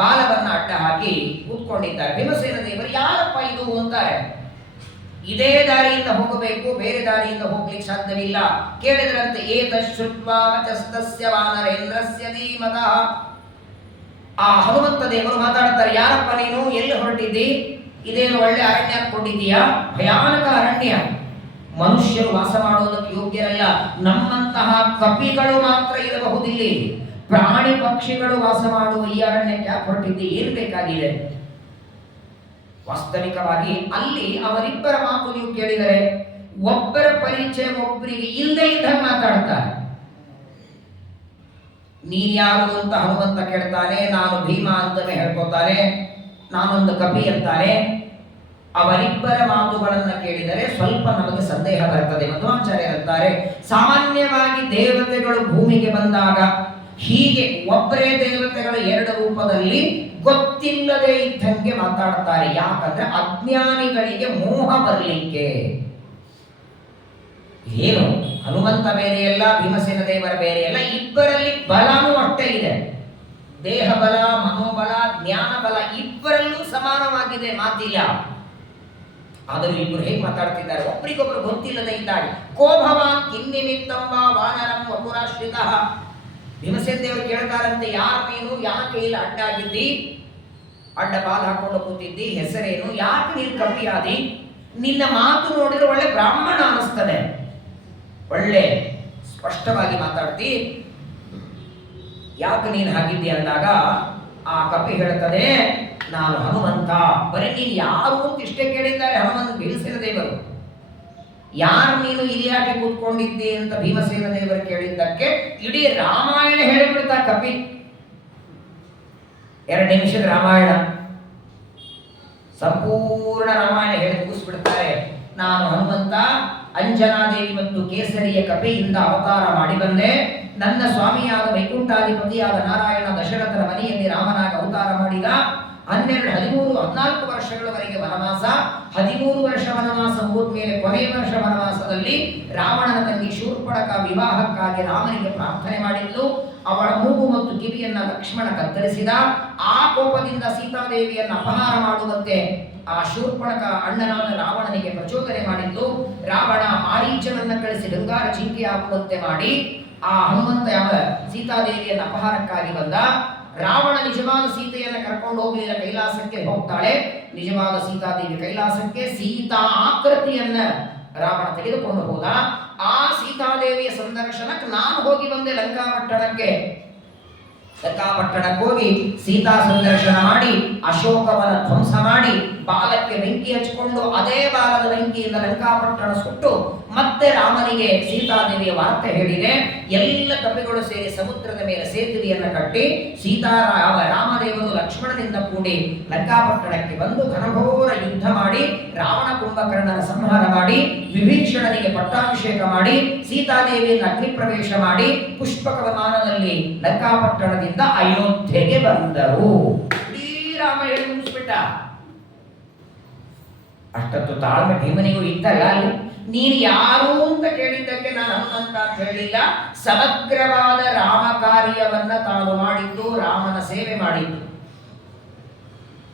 ಬಾಲವನ್ನ ಅಡ್ಡ ಹಾಕಿ ಕೂತ್ಕೊಂಡಿದ್ದಾರೆ. ಭೀಮಸೇನ ದೇವರು ಯಾರಪ್ಪ ಇದು ಅಂತಾರೆ. ಇದೇ ದಾರಿಯಿಂದ ಹೋಗಬೇಕು, ಬೇರೆ ದಾರಿಯಿಂದ ಹೋಗ್ಲಿಕ್ಕೆ ಸಾಧ್ಯವಿಲ್ಲ. ಕೇಳಿದ್ರಂತೆ, ಏತಶ್ರುತ್ವಾ ವಚಸ್ತಸ್ಯ ವಾನರೇಂದ್ರಸ್ಯ ಧೀಮತಃ. ಆ ಹನುಮಂತ ದೇವರು ಮಾತಾಡ್ತಾರೆ, ಯಾರಪ್ಪ ನೀನು, ಎಲ್ಲಿ ಹೊರಟಿದ್ದಿ, ಇದೇನು ಒಳ್ಳೆ ಅರಣ್ಯ ಕೊಂಡಿದ್ದೀಯಾ, ಭಯಾನಕ ಅರಣ್ಯ, ಮನುಷ್ಯರು ವಾಸ ಮಾಡೋದಕ್ಕೆ ಯೋಗ್ಯರಲ್ಲ, ನಮ್ಮಂತಹ ಕಪಿಗಳು ಮಾತ್ರ ಇರಬಹುದಿಲ್ಲಿ, ಪ್ರಾಣಿ ಪಕ್ಷಿಗಳು ವಾಸ ಮಾಡುವ ಈ ಅರಣ್ಯಕ್ಕೆ ಯಾಕೆ ಹೊರಟಿದ್ದಿ, ಏನು ಬೇಕಾಗಿದೆ. ವಾಸ್ತವಿಕವಾಗಿ ಅಲ್ಲಿ ಅವರಿಬ್ಬರ ಮಾತು ನೀವು ಕೇಳಿದರೆ ಒಬ್ಬರ ಪರಿಚಯ ಒಬ್ಬರಿಗೆ ಇಲ್ಲದೆ ಇದ್ದಂಗೆ ಮಾತಾಡ್ತಾರೆ. ನೀನ್ಯಾರು ಅಂತ ಹನುಮಂತ ಕೇಳ್ತಾನೆ, ನಾನು ಭೀಮ ಅಂತಲೇ ಹೇಳ್ಕೊತಾನೆ, ನಾನೊಂದು ಕಪಿ ಅಂತಾನೆ. ಅವರಿಬ್ಬರ ಮಾತುಗಳನ್ನ ಕೇಳಿದರೆ ಸ್ವಲ್ಪ ನಮಗೆ ಸಂದೇಹ ಬರ್ತದೆ. ಮಧ್ವಾಚಾರ್ಯರಂತಾರೆ, ಸಾಮಾನ್ಯವಾಗಿ ದೇವತೆಗಳು ಭೂಮಿಗೆ ಬಂದಾಗ ಹೀಗೆ ಒಬ್ಬರೇ ದೇವತೆಗಳು ಎರಡು ರೂಪದಲ್ಲಿ ಗೊತ್ತಿಲ್ಲದೆ ಇದ್ದಂಗೆ ಮಾತಾಡ್ತಾರೆ. ಯಾಕಂದ್ರೆ ಅಜ್ಞಾನಿಗಳಿಗೆ ಮೋಹ ಬರಲಿಕ್ಕೆ. ಏನು, ಹನುಮಂತ ಬೇರೆಯಲ್ಲ, ಭೀಮಸೇನ ದೇವರ ಬೇರೆಯಲ್ಲ, ಇಬ್ಬರಲ್ಲಿ ಬಲನೂ ಅಷ್ಟೇ ಇದೆ. ದೇಹ ಬಲ, ಮನೋಬಲ, ಜ್ಞಾನ ಬಲ ಇಬ್ಬರಲ್ಲೂ ಸಮಾನವಾಗಿದೆ, ಮಾತಿಲ್ಲ. ಆದರೂ ಇಬ್ಬರು ಹೇಗೆ ಮಾತಾಡ್ತಿದ್ದಾರೆ, ಒಬ್ಬರಿಗೊಬ್ಬರು ಗೊತ್ತಿಲ್ಲದೆ ಇದ್ದಾರೆ. ಕೋಭವಾನ್ ಕಿನ್ನಿಮಿತ್ತಂಬ ವಾನರಂ ವಪುರಾಶ್ರಿತ. ಭೀಮಸೇನ ದೇವರು ಕೇಳ್ತಾರಂತೆ, ಯಾರು ನೀನು, ಯಾಕೆ ಇಲ್ಲ ಅಡ್ಡಾಗಿದ್ದಿ, ಅಡ್ಡ ಬಾಲ್ ಹಾಕೊಂಡು ಕೂತಿದ್ದಿ, ಹೆಸರೇನು, ಯಾಕೆ ನೀನು ಕಪಿಯಾದಿ, ನಿನ್ನ ಮಾತು ನೋಡಿದ್ರೆ ಒಳ್ಳೆ ಬ್ರಾಹ್ಮಣ ಅನಿಸ್ತದೆ, ಒಳ್ಳೆ ಸ್ಪಷ್ಟವಾಗಿ ಮಾತಾಡ್ತಿ, ಯಾಕೆ ನೀನು ಹಾಗಿದ್ದಿ ಅಂದಾಗ ಆ ಕಪಿ ಹೇಳ್ತದೆ, ನಾನು ಹನುಮಂತ. ಬರೀ ನೀನು ಯಾರು ಅಂತ ಇಷ್ಟೇ ಕೇಳಿದ್ದಾರೆ ಹನುಮಂತ ಭೀಮಸೇನ ದೇವರು. ಯಾರು ನೀನು ಇಲ್ಲಿ ಯಾಕೆ ಕೂತ್ಕೊಂಡಿದ್ದಿ ಅಂತ ಭೀಮಸೇನ ದೇವರು ಕೇಳಿದ್ದಕ್ಕೆ ಇಡೀ ರಾಮಾಯಣ ಹೇಳಿಬಿಡ್ತಾ ಕಪಿ. 2 ನಿಮಿಷದ ರಾಮಾಯಣ, ಸಂಪೂರ್ಣ ರಾಮಾಯಣ ಹೇಳಿ ಮುಗಿಸ್ಬಿಡ್ತಾರೆ. ನಾನು ಹನುಮಂತ, ಅಂಜನಾದೇವಿ ಮತ್ತು ಕೇಸರಿಯ ಕಪಿಯಿಂದ ಅವತಾರ ಮಾಡಿ ಬಂದೆ. ನನ್ನ ಸ್ವಾಮಿಯಾದ ವೈಕುಂಠಾಧಿಪತಿಯಾದ ನಾರಾಯಣ ದಶರಥನ ಮನೆಯಲ್ಲಿ ರಾಮನಾಗಿ ಅವತಾರ ಮಾಡಿದ. 12, 13, 14 ವರ್ಷಗಳವರೆಗೆ ವನವಾಸ. 13 ವರ್ಷ ವನವಾಸ ಹೋದ್ಮೇಲೆ ಕೊನೆಯ ವರ್ಷ ವನವಾಸದಲ್ಲಿ ರಾವಣನ ತಂಗಿ ಶೂರ್ಪಣಖ ವಿವಾಹಕ್ಕಾಗಿ ರಾಮನಿಗೆ ಪ್ರಾರ್ಥನೆ ಮಾಡಿದ್ಲು. ಅವಳ ಮೂಗು ಮತ್ತು ಕಿವಿಯನ್ನ ಲಕ್ಷ್ಮಣ ಕತ್ತರಿಸಿದ. ಆ ಕೋಪದಿಂದ ಸೀತಾದೇವಿಯನ್ನು ಅಪಹಾರ ಮಾಡುವಂತೆ ಆ ಶೂರ್ಪಣಖ ಅಣ್ಣನಾದ ರಾವಣನಿಗೆ ಪ್ರಚೋದನೆ ಮಾಡಿದ್ಲು. ರಾವಣ ಮಾರೀಚನನ್ನ ಕಳಿಸಿ ಗಂಗಾರ ಜಿಂಕೆಯಾಗುವಂತೆ ಮಾಡಿ ಆ ಹನುಮಂತ ಯಾವ ಸೀತಾದೇವಿಯನ್ನು ಅಪಹಾರಕ್ಕಾಗಿ ಬಂದ. ರಾವಣ ನಿಜವಾದ ಸೀತೆಯನ್ನು ಕರ್ಕೊಂಡು ಹೋಗಲಿಲ್ಲ, ಕೈಲಾಸಕ್ಕೆ ಹೋಗ್ತಾಳೆ. ನಿಜವಾದ ಸೀತಾದೇವಿ ಕೈಲಾಸಕ್ಕೆ, ಸೀತಾ ಆಕೃತಿಯನ್ನ ರಾವಣ ತೆಗೆದುಕೊಂಡು ಹೋದ. ಆ ಸೀತಾದೇವಿಯ ಸಂದರ್ಶನಕ್ಕೆ ನಾನು ಹೋಗಿ ಬಂದೆ ಲಂಕಾಪಟ್ಟಣಕ್ಕೆ. ಲಂಕಾಪಟ್ಟಣಕ್ಕೆ ಹೋಗಿ ಸೀತಾ ಸಂದರ್ಶನ ಮಾಡಿ ಅಶೋಕವನ ಧ್ವಂಸ ಮಾಡಿ ಬಾಲಕ್ಕೆ ಬೆಂಕಿ ಹಚ್ಚಿಕೊಂಡು ಅದೇ ಬಾಲದ ಬೆಂಕಿಯಿಂದ ಲಂಕಾಪಟ್ಟಣ ಸುಟ್ಟು ಮತ್ತೆ ರಾಮನಿಗೆ ಸೀತಾದೇವಿಯ ವಾರ್ತೆ ಹೇಳಿದೆ. ಎಲ್ಲ ಕಪಿಗಳು ಸೇರಿ ಸಮುದ್ರದ ಮೇಲೆ ಸೇತುವೆಯನ್ನು ಕಟ್ಟಿ ರಾಮದೇವರು ಲಕ್ಷ್ಮಣನಿಂದ ಕೂಡಿ ಲಂಕಾಪಟ್ಟಣಕ್ಕೆ ಬಂದು ಘನಘೋರ ಯುದ್ಧ ಮಾಡಿ ರಾವಣ ಕುಂಭಕರ್ಣನ ಸಂಹಾರ ಮಾಡಿ ವಿಭೀಷಣನಿಗೆ ಪಟ್ಟಾಭಿಷೇಕ ಮಾಡಿ ಸೀತಾದೇವಿಯನ್ನು ಅಗ್ನಿ ಪ್ರವೇಶ ಮಾಡಿ ಪುಷ್ಪಕ ವಿಮಾನದಲ್ಲಿ ಲಂಕಾಪಟ್ಟಣದಿಂದ ಅಯೋಧ್ಯೆಗೆ ಬಂದರು. ರಾಮ ಹೇಳಿ ಮುಗಿಸ್ಬಿಟ್ಟ. ಅಷ್ಟೊತ್ತು ತಾಳ್ಮೆ ಭೀಮನಿಗೂ ಇತ್ತಲ್ಲ. ಅಲ್ಲಿ ನೀನು ಯಾರು ಅಂತ ಕೇಳಿದ್ದಕ್ಕೆ ನಾನು ಹನುಮಂತ ಅಂತ ಹೇಳಿಲ್ಲ. ಸಮಗ್ರವಾದ ರಾಮ ಕಾರ್ಯವನ್ನ ತಾನು ಮಾಡಿದ್ದು, ರಾಮನ ಸೇವೆ ಮಾಡಿದ್ದು.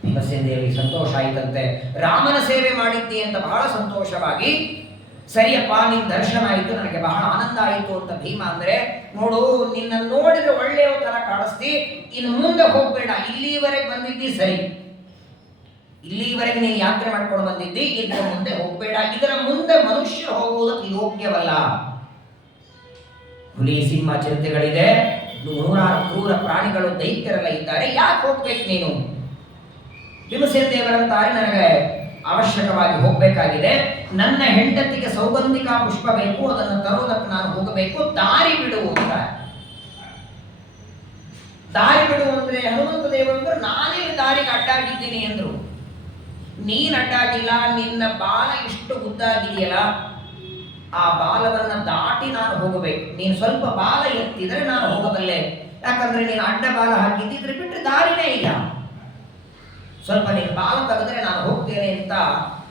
ಭೀಮಸೇನ ದೇವಿಗೆ ಸಂತೋಷ ಆಯಿತಂತೆ. ರಾಮನ ಸೇವೆ ಮಾಡಿದ್ದಿ ಅಂತ ಬಹಳ ಸಂತೋಷವಾಗಿ, ಸರಿಯಪ್ಪ ನಿನ್ನ ದರ್ಶನ ಆಯಿತು, ನನಗೆ ಬಹಳ ಆನಂದ ಆಯಿತು ಅಂತ ಭೀಮ ಅಂದ್ರೆ, ನೋಡು ನಿನ್ನ ನೋಡಿದ್ರೆ ಒಳ್ಳೆಯ ತರ ಕಾಣಿಸ್ತಿ, ಇನ್ನು ಮುಂದೆ ಹೋಗ್ಬೇಡ, ಇಲ್ಲಿವರೆಗೆ ಬಂದಿದ್ದಿ ಸರಿ, ಇಲ್ಲಿವರೆಗೆ ನೀನು ಯಾತ್ರೆ ಮಾಡ್ಕೊಂಡು ಬಂದಿದ್ದಿ, ಇದರ ಮುಂದೆ ಹೋಗ್ಬೇಡ, ಇದರ ಮುಂದೆ ಮನುಷ್ಯರು ಹೋಗುವುದಕ್ಕೆ ಯೋಗ್ಯವಲ್ಲ. ಹುಲಿ ಸಿಂಹ ಚಿರತೆಗಳಿದೆ, 100 ಕ್ರೂರ ಪ್ರಾಣಿಗಳು ದೈತ್ಯರೆಲ್ಲ ಇದ್ದಾರೆ, ಯಾಕೆ ಹೋಗ್ಬೇಕು ನೀನು? ಭೀಮಸೇನ ದೇವರಂತಾರೆ, ನನಗೆ ಅವಶ್ಯಕವಾಗಿ ಹೋಗ್ಬೇಕಾಗಿದೆ, ನನ್ನ ಹೆಂಡತಿಗೆ ಸೌಗಂಧಿಕಾ ಪುಷ್ಪ ಬೇಕು, ಅದನ್ನು ತರೋದಕ್ಕೆ ನಾನು ಹೋಗಬೇಕು, ದಾರಿ ಬಿಡು ಅಂತ. ದಾರಿ ಬಿಡು ಅಂದ್ರೆ ಹನುಮಂತ ದೇವರು ನಾನೇ ದಾರಿಗೆ ಅಡ್ಡಾಗಿದ್ದೀನಿ ಅಂದ್ರು. ನೀನ್ ಅಡ್ಡಾಗಿಲ್ಲ, ನಿನ್ನ ಬಾಲ ಇಷ್ಟು ಉದ್ದಾಗಿದೆಯಲ್ಲ, ಆ ಬಾಲವನ್ನ ದಾಟಿ ನಾನು ಹೋಗಬೇಕು. ನೀನು ಸ್ವಲ್ಪ ಬಾಲ ಎತ್ತಿದ್ರೆ ನಾನು ಹೋಗಬಲ್ಲೆ, ಯಾಕಂದ್ರೆ ನೀನು ಅಡ್ಡ ಬಾಲ ಹಾಕಿದ್ದಿದ್ರೆ ಬಿಟ್ಟರೆ ದಾರಿನೇ ಇಲ್ಲ. ಸ್ವಲ್ಪ ನೀನು ಬಾಲ ತೆಗೆದ್ರೆ ನಾನು ಹೋಗ್ತೇನೆ ಅಂತ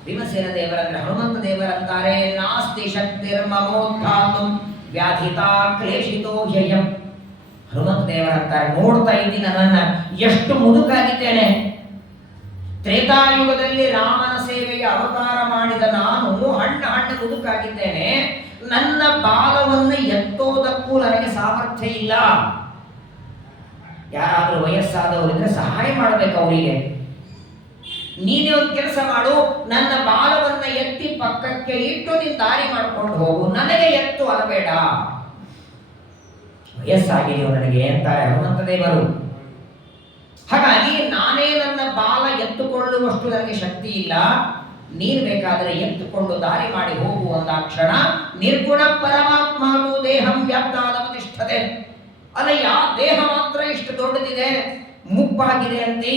ಭೀಮಸೇನ ದೇವರಂದ್ರೆ ಹನುಮಂತ ದೇವರಂತಾರೆ, ನಾಸ್ತಿ ಶಕ್ತಿರ್ಮಮೋತ್ಥಾತು ವ್ಯಾಧಿತಾ ಕ್ಲೇಶಿತೋ ಹ್ಯಯಂ. ಹನುಮಂತ ದೇವರಂತಾರೆ, ನೋಡ್ತಾ ಇದ್ದೀನಿ ನನ್ನನ್ನ ಎಷ್ಟು ಮುದುಕಾಗಿದ್ದೇನೆ. ತ್ರೇತಾಯುಗದಲ್ಲಿ ರಾಮನ ಸೇವೆಗೆ ಅವತಾರ ಮಾಡಿದ ನಾನು ಹಣ್ಣು ಮುದುಕಾಗಿದ್ದೇನೆ. ನನ್ನ ಬಾಲವನ್ನು ಎತ್ತೋದಕ್ಕೂ ನನಗೆ ಸಾಮರ್ಥ್ಯ ಇಲ್ಲ. ಯಾರಾದ್ರೂ ವಯಸ್ಸಾದವರಿದ್ರೆ ಸಹಾಯ ಮಾಡಬೇಕು ಅವರಿಗೆ. ನೀನೇ ಒಂದು ಕೆಲಸ ಮಾಡು, ನನ್ನ ಬಾಲವನ್ನ ಎತ್ತಿ ಪಕ್ಕಕ್ಕೆ ಇಟ್ಟು ನೀನು ದಾರಿ ಮಾಡ್ಕೊಂಡು ಹೋಗು, ನನಗೆ ಎತ್ತು ಅಲಬೇಡ. ವಯಸ್ಸಾಗಿದೆಯೋ ನನಗೆ ಅಂತಾರೆ ಹನುಮಂತ ದೇವರು. ಹಾಗಾಗಿ ನಾನೇ ನನ್ನ ಬಾಲ ಎತ್ತುಕೊಳ್ಳುವಷ್ಟು ನನಗೆ ಶಕ್ತಿ ಇಲ್ಲ, ನೀನು ಬೇಕಾದರೆ ಎತ್ತುಕೊಂಡು ದಾರಿ ಮಾಡಿ ಹೋಗುವಂತ ಕ್ಷಣ ನಿರ್ಗುಣ ಪರಮಾತ್ಮನು ದೇಹಂ ವ್ಯಾಪ್ತಾದಮತಿಷ್ಠತೆ. ಅಲ್ಲಯ್ಯ, ದೇಹ ಮಾತ್ರ ಇಷ್ಟು ದೊಡ್ಡದಿದೆ, ಮುಪ್ಪಾಗಿದೆ ಅಂತಿ,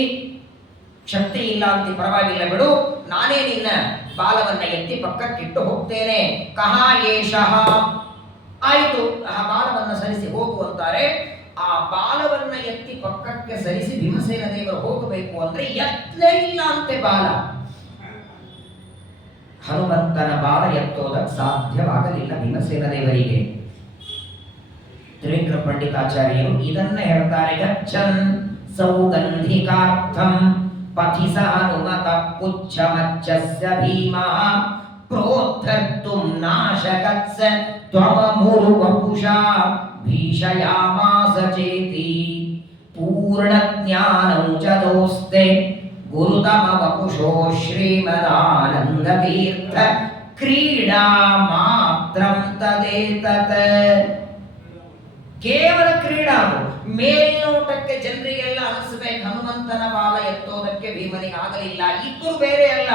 ಶಕ್ತಿ ಇಲ್ಲ ಅಂತಿ, ಪರವಾಗಿಲ್ಲ ಬಿಡು, ನಾನೇ ನಿನ್ನ ಬಾಲವನ್ನ ಎತ್ತಿ ಪಕ್ಕಕ್ಕಿಟ್ಟು ಹೋಗ್ತೇನೆ. ಕಹ ಏಷಃ. ಆಯಿತು, ಆ ಬಾಲವನ್ನ ಸರಿಸಿ ಹೋಗುವಂತಾರೆ. ಆ ಬಾಲವನ್ನ ಎತ್ತಿ ಪಕ್ಕಕ್ಕೆ ಸರಿಸಿ ಭೀಮಸೇನ ದೇವರು ಹೋಗಬೇಕು ಅಂದ್ರೆ ಎತ್ತಲೇ ಇಲ್ಲ ಅಂತೆ ಬಾಲ. ಹನುಮಂತನ ಬಾಲ ಎತ್ತೋದಕ್ಕೆ ಸಾಧ್ಯವಾಗಲಿಲ್ಲ ಭೀಮಸೇನ ದೇವರಿಗೆ. ತ್ರಿವಿಕ್ರಮ ಪಂಡಿತಾಚಾರ್ಯರು ಇದನ್ನ ಹೇಳ್ತಾರೆ, ಗಚ್ಚನ್ ಸೌಗಂಧಿಕಾರ್ಥಂ ಪಥಿ ಸ ಹನುಮತ ಪುಚ್ಛಮಚ್ಚಸ್ಯ ಭೀಮಃ ಪ್ರೋದ್ಧರ್ತುಂ ನಾಶಕತ್ಸ ತ್ವಮಮುರು ವಪುಷಾ ಭೀಷಯಾಮಾಸ ಚೇತಿ ಪೂರ್ಣಜ್ಞಾನಂ ಚ ದೋಸ್ತೆ ಗುರುತಮ ವಪುಷೋ ಶ್ರೀಮದಾನಂದ ತೀರ್ಥ ಕ್ರೀಡಾ ಮಾತ್ರಂ ತದೇತತ್. ಕೇವಲ ಕ್ರೀಡಾ, ಮೇಲ್ನೋಟಕ್ಕೆ ಜನರಿಗೆಲ್ಲ ಅನಿಸಬೇಕು ಹನುಮಂತನ ಬಾಲ ಎತ್ತೋದಕ್ಕೆ ಭೀಮನಿಗೆ ಆಗಲಿಲ್ಲ. ಇಬ್ಬರು ಬೇರೆ ಅಲ್ಲ,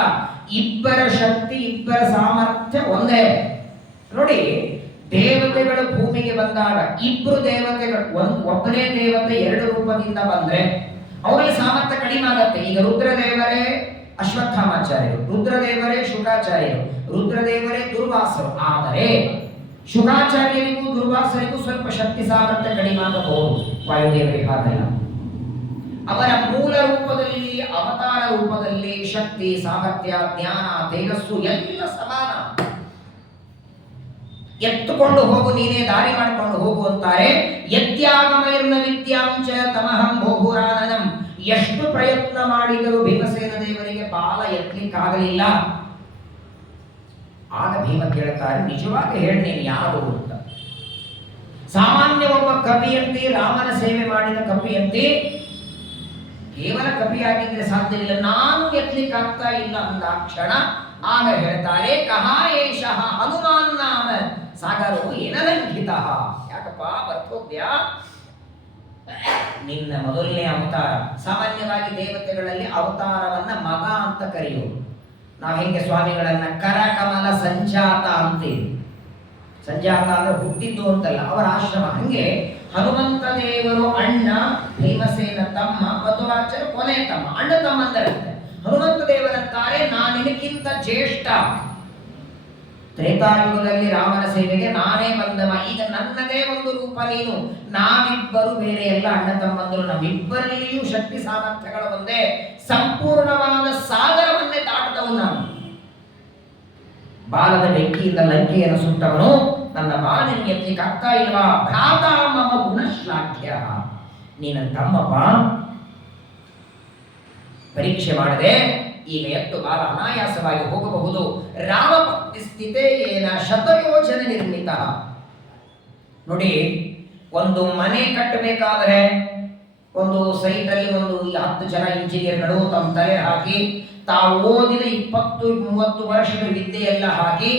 ಇಬ್ಬರ ಶಕ್ತಿ ಇಬ್ಬರ ಸಾಮರ್ಥ್ಯ ಒಂದೇ. ನೋಡಿ, ದೇವತೆಗಳು ಭೂಮಿಗೆ ಬಂದಾಗ ಇಬ್ರು ದೇವತೆಗಳು, ಒಬ್ಬನೇ ದೇವತೆ ಎರಡು ರೂಪದಿಂದ ಬಂದ್ರೆ ಅವರಲ್ಲಿ ಸಾಮರ್ಥ್ಯ ಕಡಿಮೆ ಆಗತ್ತೆ. ಈಗ ರುದ್ರದೇವರೇ ಅಶ್ವತ್ಥಾಮಾಚಾರ್ಯರು, ರುದ್ರದೇವರೇ ಶುಕಾಚಾರ್ಯರು, ರುದ್ರದೇವರೇ ದುರ್ವಾಸರು. ಆದರೆ ಶುಕಾಚಾರ್ಯರಿಗೂ ದುರ್ವಾಸರಿಗೂ ಸ್ವಲ್ಪ ಶಕ್ತಿ ಸಾಮರ್ಥ್ಯ ಕಡಿಮೆ ಆಗಬಹುದು, ವಾಯುದೇವರಿಗೆ ಹಾಗಲ್ಲ. ಅವರ ಮೂಲ ರೂಪದಲ್ಲಿ, ಅವತಾರ ರೂಪದಲ್ಲಿ ಶಕ್ತಿ ಸಾಮರ್ಥ್ಯ ಜ್ಞಾನ ತೇಜಸ್ಸು ಎಲ್ಲ ಸಮಾನ. ಎತ್ತುಕೊಂಡು ಹೋಗು, ನೀನೇ ದಾರಿ ಮಾಡಿಕೊಂಡು ಹೋಗು ಅಂತಾರೆ. ಯತ್ಯಾಗಮೈರ್ನ ವಿದ್ಯಾಂಚ ತಮಹಂ ಬಹುರಾನನಂ. ಎಷ್ಟು ಪ್ರಯತ್ನ ಮಾಡಿದರೂ ಭೀಮಸೇನ ದೇವರಿಗೆ ಬಾಲ ಎತ್ತಲಿಕ್ಕಾಗಲಿಲ್ಲ. ಆಗ ಭೀಮ ಕೇಳ್ತಾರೆ, ನಿಜವಾಗಿ ಹೇಳಿ ನೀನು ಯಾರು ಅಂತ. ಸಾಮಾನ್ಯ ಒಬ್ಬ ಕವಿಯಂತೆ, ರಾಮನ ಸೇವೆ ಮಾಡಿದ ಕವಿಯಂತೆ, ಕೇವಲ ಕವಿಯಾಗಿದ್ರೆ ಸಾಧ್ಯವಿಲ್ಲ, ನಾನು ಎತ್ತಲಿಕ್ಕಾಗ್ತಾ ಇಲ್ಲ ಅಂದ ಕ್ಷಣ ಆಗ ಹೇಳ್ತಾರೆ, ಕಹ ಏಷಃ ಹನುಮಾನ್ ನಾಮ ಸಾಗರೋ ಏನಲಂಘಿತ. ಯಾಕಪ್ಪ ಬರ್ತೋದ್ಯಾ, ನಿನ್ನ ಮೊದಲನೇ ಅವತಾರ. ಸಾಮಾನ್ಯವಾಗಿ ದೇವತೆಗಳಲ್ಲಿ ಅವತಾರವನ್ನ ಮಗ ಅಂತ ಕರೆಯುವುದು. ನಾವು ಹೆಂಗೆ ಸ್ವಾಮಿಗಳನ್ನ ಕರಕಮಲ ಸಂಜಾತ ಅಂತೀವಿ. ಸಂಜಾತ ಅಂದ್ರೆ ಹುಟ್ಟಿದ್ದು ಅಂತಲ್ಲ, ಅವರ ಆಶ್ರಮ. ಹಂಗೆ ಹನುಮಂತ ದೇವರು ಅಣ್ಣ, ಭೀಮಸೇನ ತಮ್ಮ, ಮಧ್ವಾಚಾರ್ಯ ಕೊನೆ ತಮ್ಮ, ಅಣ್ಣ ತಮ್ಮಂದರಂತೆ. ಹನುಮಂತ ದೇವರಂತಾರೆ, ನಾನಿನಕ್ಕಿಂತ ಜ್ಯೇಷ್ಠ. ತ್ರೇತಾಯುಗದಲ್ಲಿ ರಾಮನ ಸೇವೆಗೆ ನಾನೇ ಬಂದವ, ಈಗ ನನ್ನದೇ ಒಂದು ರೂಪ ನೀನು. ನಾವಿಬ್ಬರು ಬೇರೆ ಎಲ್ಲ ಅಣ್ಣ ತಮ್ಮಂದರು, ನಮ್ಮಿಬ್ಬರಲ್ಲಿಯೂ ಶಕ್ತಿ ಸಾಮರ್ಥ್ಯಗಳು ಒಂದೇ. ಸಂಪೂರ್ಣವಾದ ಸಾಗರವನ್ನೇ ದಾಟದವನು ನಾನು. ಬಾಲದ ಬೆಂಕಿಯಿಂದ ಲಂಕೆಯನ್ನು ಸುಟ್ಟವನು, ನನ್ನ ಬಾಲ ನಿನಗೆ ಎತ್ತಲಿಕ್ಕೆ ಆಗ್ತಾ ಇಲ್ವಾ? ಭ್ರಾತ ಮಮ ಗುಣಶ್ಲಾಘ್ಯ. ನೀನ ತಮ್ಮಪ್ಪ, ಪರೀಕ್ಷೆ ಮಾಡದೆ ಈಗ ಎತ್ತು ಬಾಲ ಅನಾಯಾಸವಾಗಿ ಹೋಗಬಹುದು. ರಾಮ ಭಕ್ತಿ ಸ್ಥಿತೇ ಏನ ಶತಯೋಜನೆ ನಿರ್ಮಿತ. ನೋಡಿ, ಒಂದು ಮನೆ ಕಟ್ಟಬೇಕಾದರೆ ಒಂದು ಸೈಟಲ್ಲಿ ಒಂದು 10 ಜನ ಇಂಜಿನಿಯರ್ಗಳು ತಮ್ಮ ತಲೆ ಹಾಕಿ ತಾವು ಓದಿದ 20-30 ವರ್ಷದ ವಿದ್ಯೆಯೆಲ್ಲ ಹಾಕಿ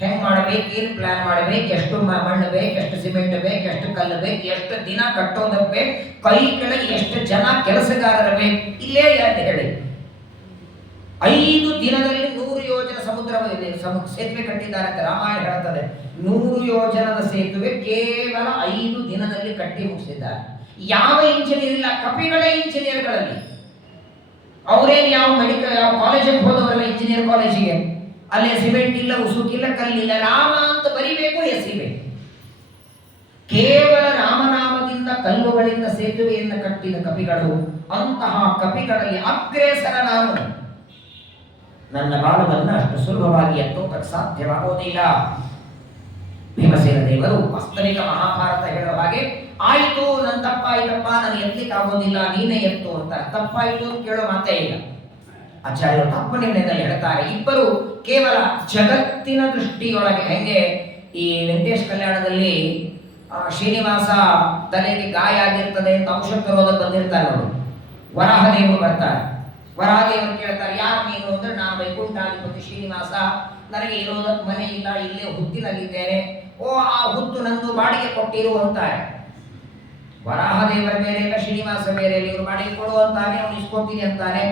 ಹೆಂಗ್ ಮಾಡಬೇಕು, ಏನು ಪ್ಲಾನ್ ಮಾಡಬೇಕು, ಎಷ್ಟು ಮಣ್ಣು ಬೇಕು, ಎಷ್ಟು ಸಿಮೆಂಟ್ ಬೇಕು, ಎಷ್ಟು ಕಲ್ಲು ಬೇಕು, ಎಷ್ಟು ದಿನ ಕಟ್ಟೋದಕ್ಕೆ ಬೇಕು, ಕೈ ಕೆಳಗೆ ಎಷ್ಟು ಜನ ಕೆಲಸಗಾರರ ಬೇಕು, ಇಲ್ಲೇ ಯಾರು ಹೇಳಿ. 5 ದಿನದಲ್ಲಿ 100 ಯೋಜನೆ ಸಮುದ್ರ ಸೇತುವೆ ಕಟ್ಟಿದ್ದಾರೆ ಅಂತ ರಾಮಾಯಣ ಹೇಳ್ತದೆ. 100 ಯೋಜನದ ಸೇತುವೆ ಕೇವಲ 5 ದಿನದಲ್ಲಿ ಕಟ್ಟಿ ಮುಗಿಸಿದ್ದಾರೆ. ಯಾವ ಇಂಜಿನಿಯರ್ ಇಲ್ಲ, ಕಪಿಗಳೇ ಇಂಜಿನಿಯರ್ಗಳಲ್ಲಿ. ಅವರೇನು ಯಾವ ಕಾಲೇಜಿಗೆ ಹೋದವರಲ್ಲ ಇಂಜಿನಿಯರ್ ಕಾಲೇಜಿಗೆ, ಅಲ್ಲೇ ಸಿಮೆಂಟ್ ಇಲ್ಲ, ಉಸುಕಿಲ್ಲ, ಕಲ್ಲಿಲ್ಲ, ರಾಮ ಅಂತ ಬರಿಬೇಕು, ಎಸಿಬೇಕು. ಕೇವಲ ರಾಮನಾಮದಿಂದ ಕಲ್ಲುಗಳಿಂದ ಸೇತುವೆಯನ್ನು ಕಟ್ಟಿದ ಕಪಿಗಳು. ಅಂತಹ ಕಪಿಗಳಲ್ಲಿ ಅಗ್ರೇಸರ ನಾನು. ನನ್ನ ಬಾಣವನ್ನು ಅಷ್ಟು ಸುಲಭವಾಗಿ ಎತ್ತೋದಕ್ಕೆ ಸಾಧ್ಯವಾಗೋದಿಲ್ಲ. ಭೀಮಸೇನ ದೇವರು ವಾಸ್ತವಿಕ ಮಹಾಭಾರತ ಹೇಳುವ ಹಾಗೆ, ಆಯಿತು ನನ್ನ ತಪ್ಪಾಯ್ತಪ್ಪ, ನಾನು ಎತ್ತಲಿಕ್ಕೆ ಆಗೋದಿಲ್ಲ, ನೀನೇ ಎತ್ತು ಅಂತ. ತಪ್ಪಾಯಿತು ಅಂತ ಕೇಳೋ ಮಾತೇ ಇಲ್ಲ. ಆಚಾರ್ಯರು ತಪ್ಪು ನಿರ್ಣಯದಲ್ಲಿ ಹೇಳ್ತಾರೆ, ಇಬ್ಬರು ಕೇವಲ ಜಗತ್ತಿನ ದೃಷ್ಟಿಯೊಳಗೆ, ಹೆಂಗೆ ಈ ವೆಂಕಟೇಶ್ ಕಲ್ಯಾಣದಲ್ಲಿ ಶ್ರೀನಿವಾಸ ತಲೆಗೆ ಗಾಯ ಆಗಿರ್ತದೆ ಅಂತ ಔಷಧ ತರೋದಕ್ಕೆ ಬಂದಿರ್ತಾರೆ ನೋಡಿ, ವರಾಹದೇವರು ಬರ್ತಾರೆ. ವರಾಹದೇವರು ಕೇಳ್ತಾರೆ, ಯಾರು ನೀನು ಅಂದ್ರೆ, ನಾನು ವೈಕುಂಠಾಧಿಪತಿ ಶ್ರೀನಿವಾಸ, ನನಗೆ ಇರೋದಕ್ಕೆ ಮನೆ ಇಲ್ಲ, ಇಲ್ಲೇ ಹುತ್ತಿನಲ್ಲಿದ್ದೇನೆ. ಓ, ಆ ಹುತ್ತು ನಂದು, ಬಾಡಿಗೆ ಕೊಟ್ಟಿರು ಅಂತಾರೆ. ವರಾಹದೇವರ ಬೇರೆ ಇಲ್ಲ, ಶ್ರೀನಿವಾಸ ಬೇರೆ ಇಲ್ಲ, ಇವರು ಬಾಡಿಗೆ ಕೊಡುವಂತಾನೆ, ಅವನು ಇಸ್ಕೊತೀನಿ ಅಂತಾನೆ.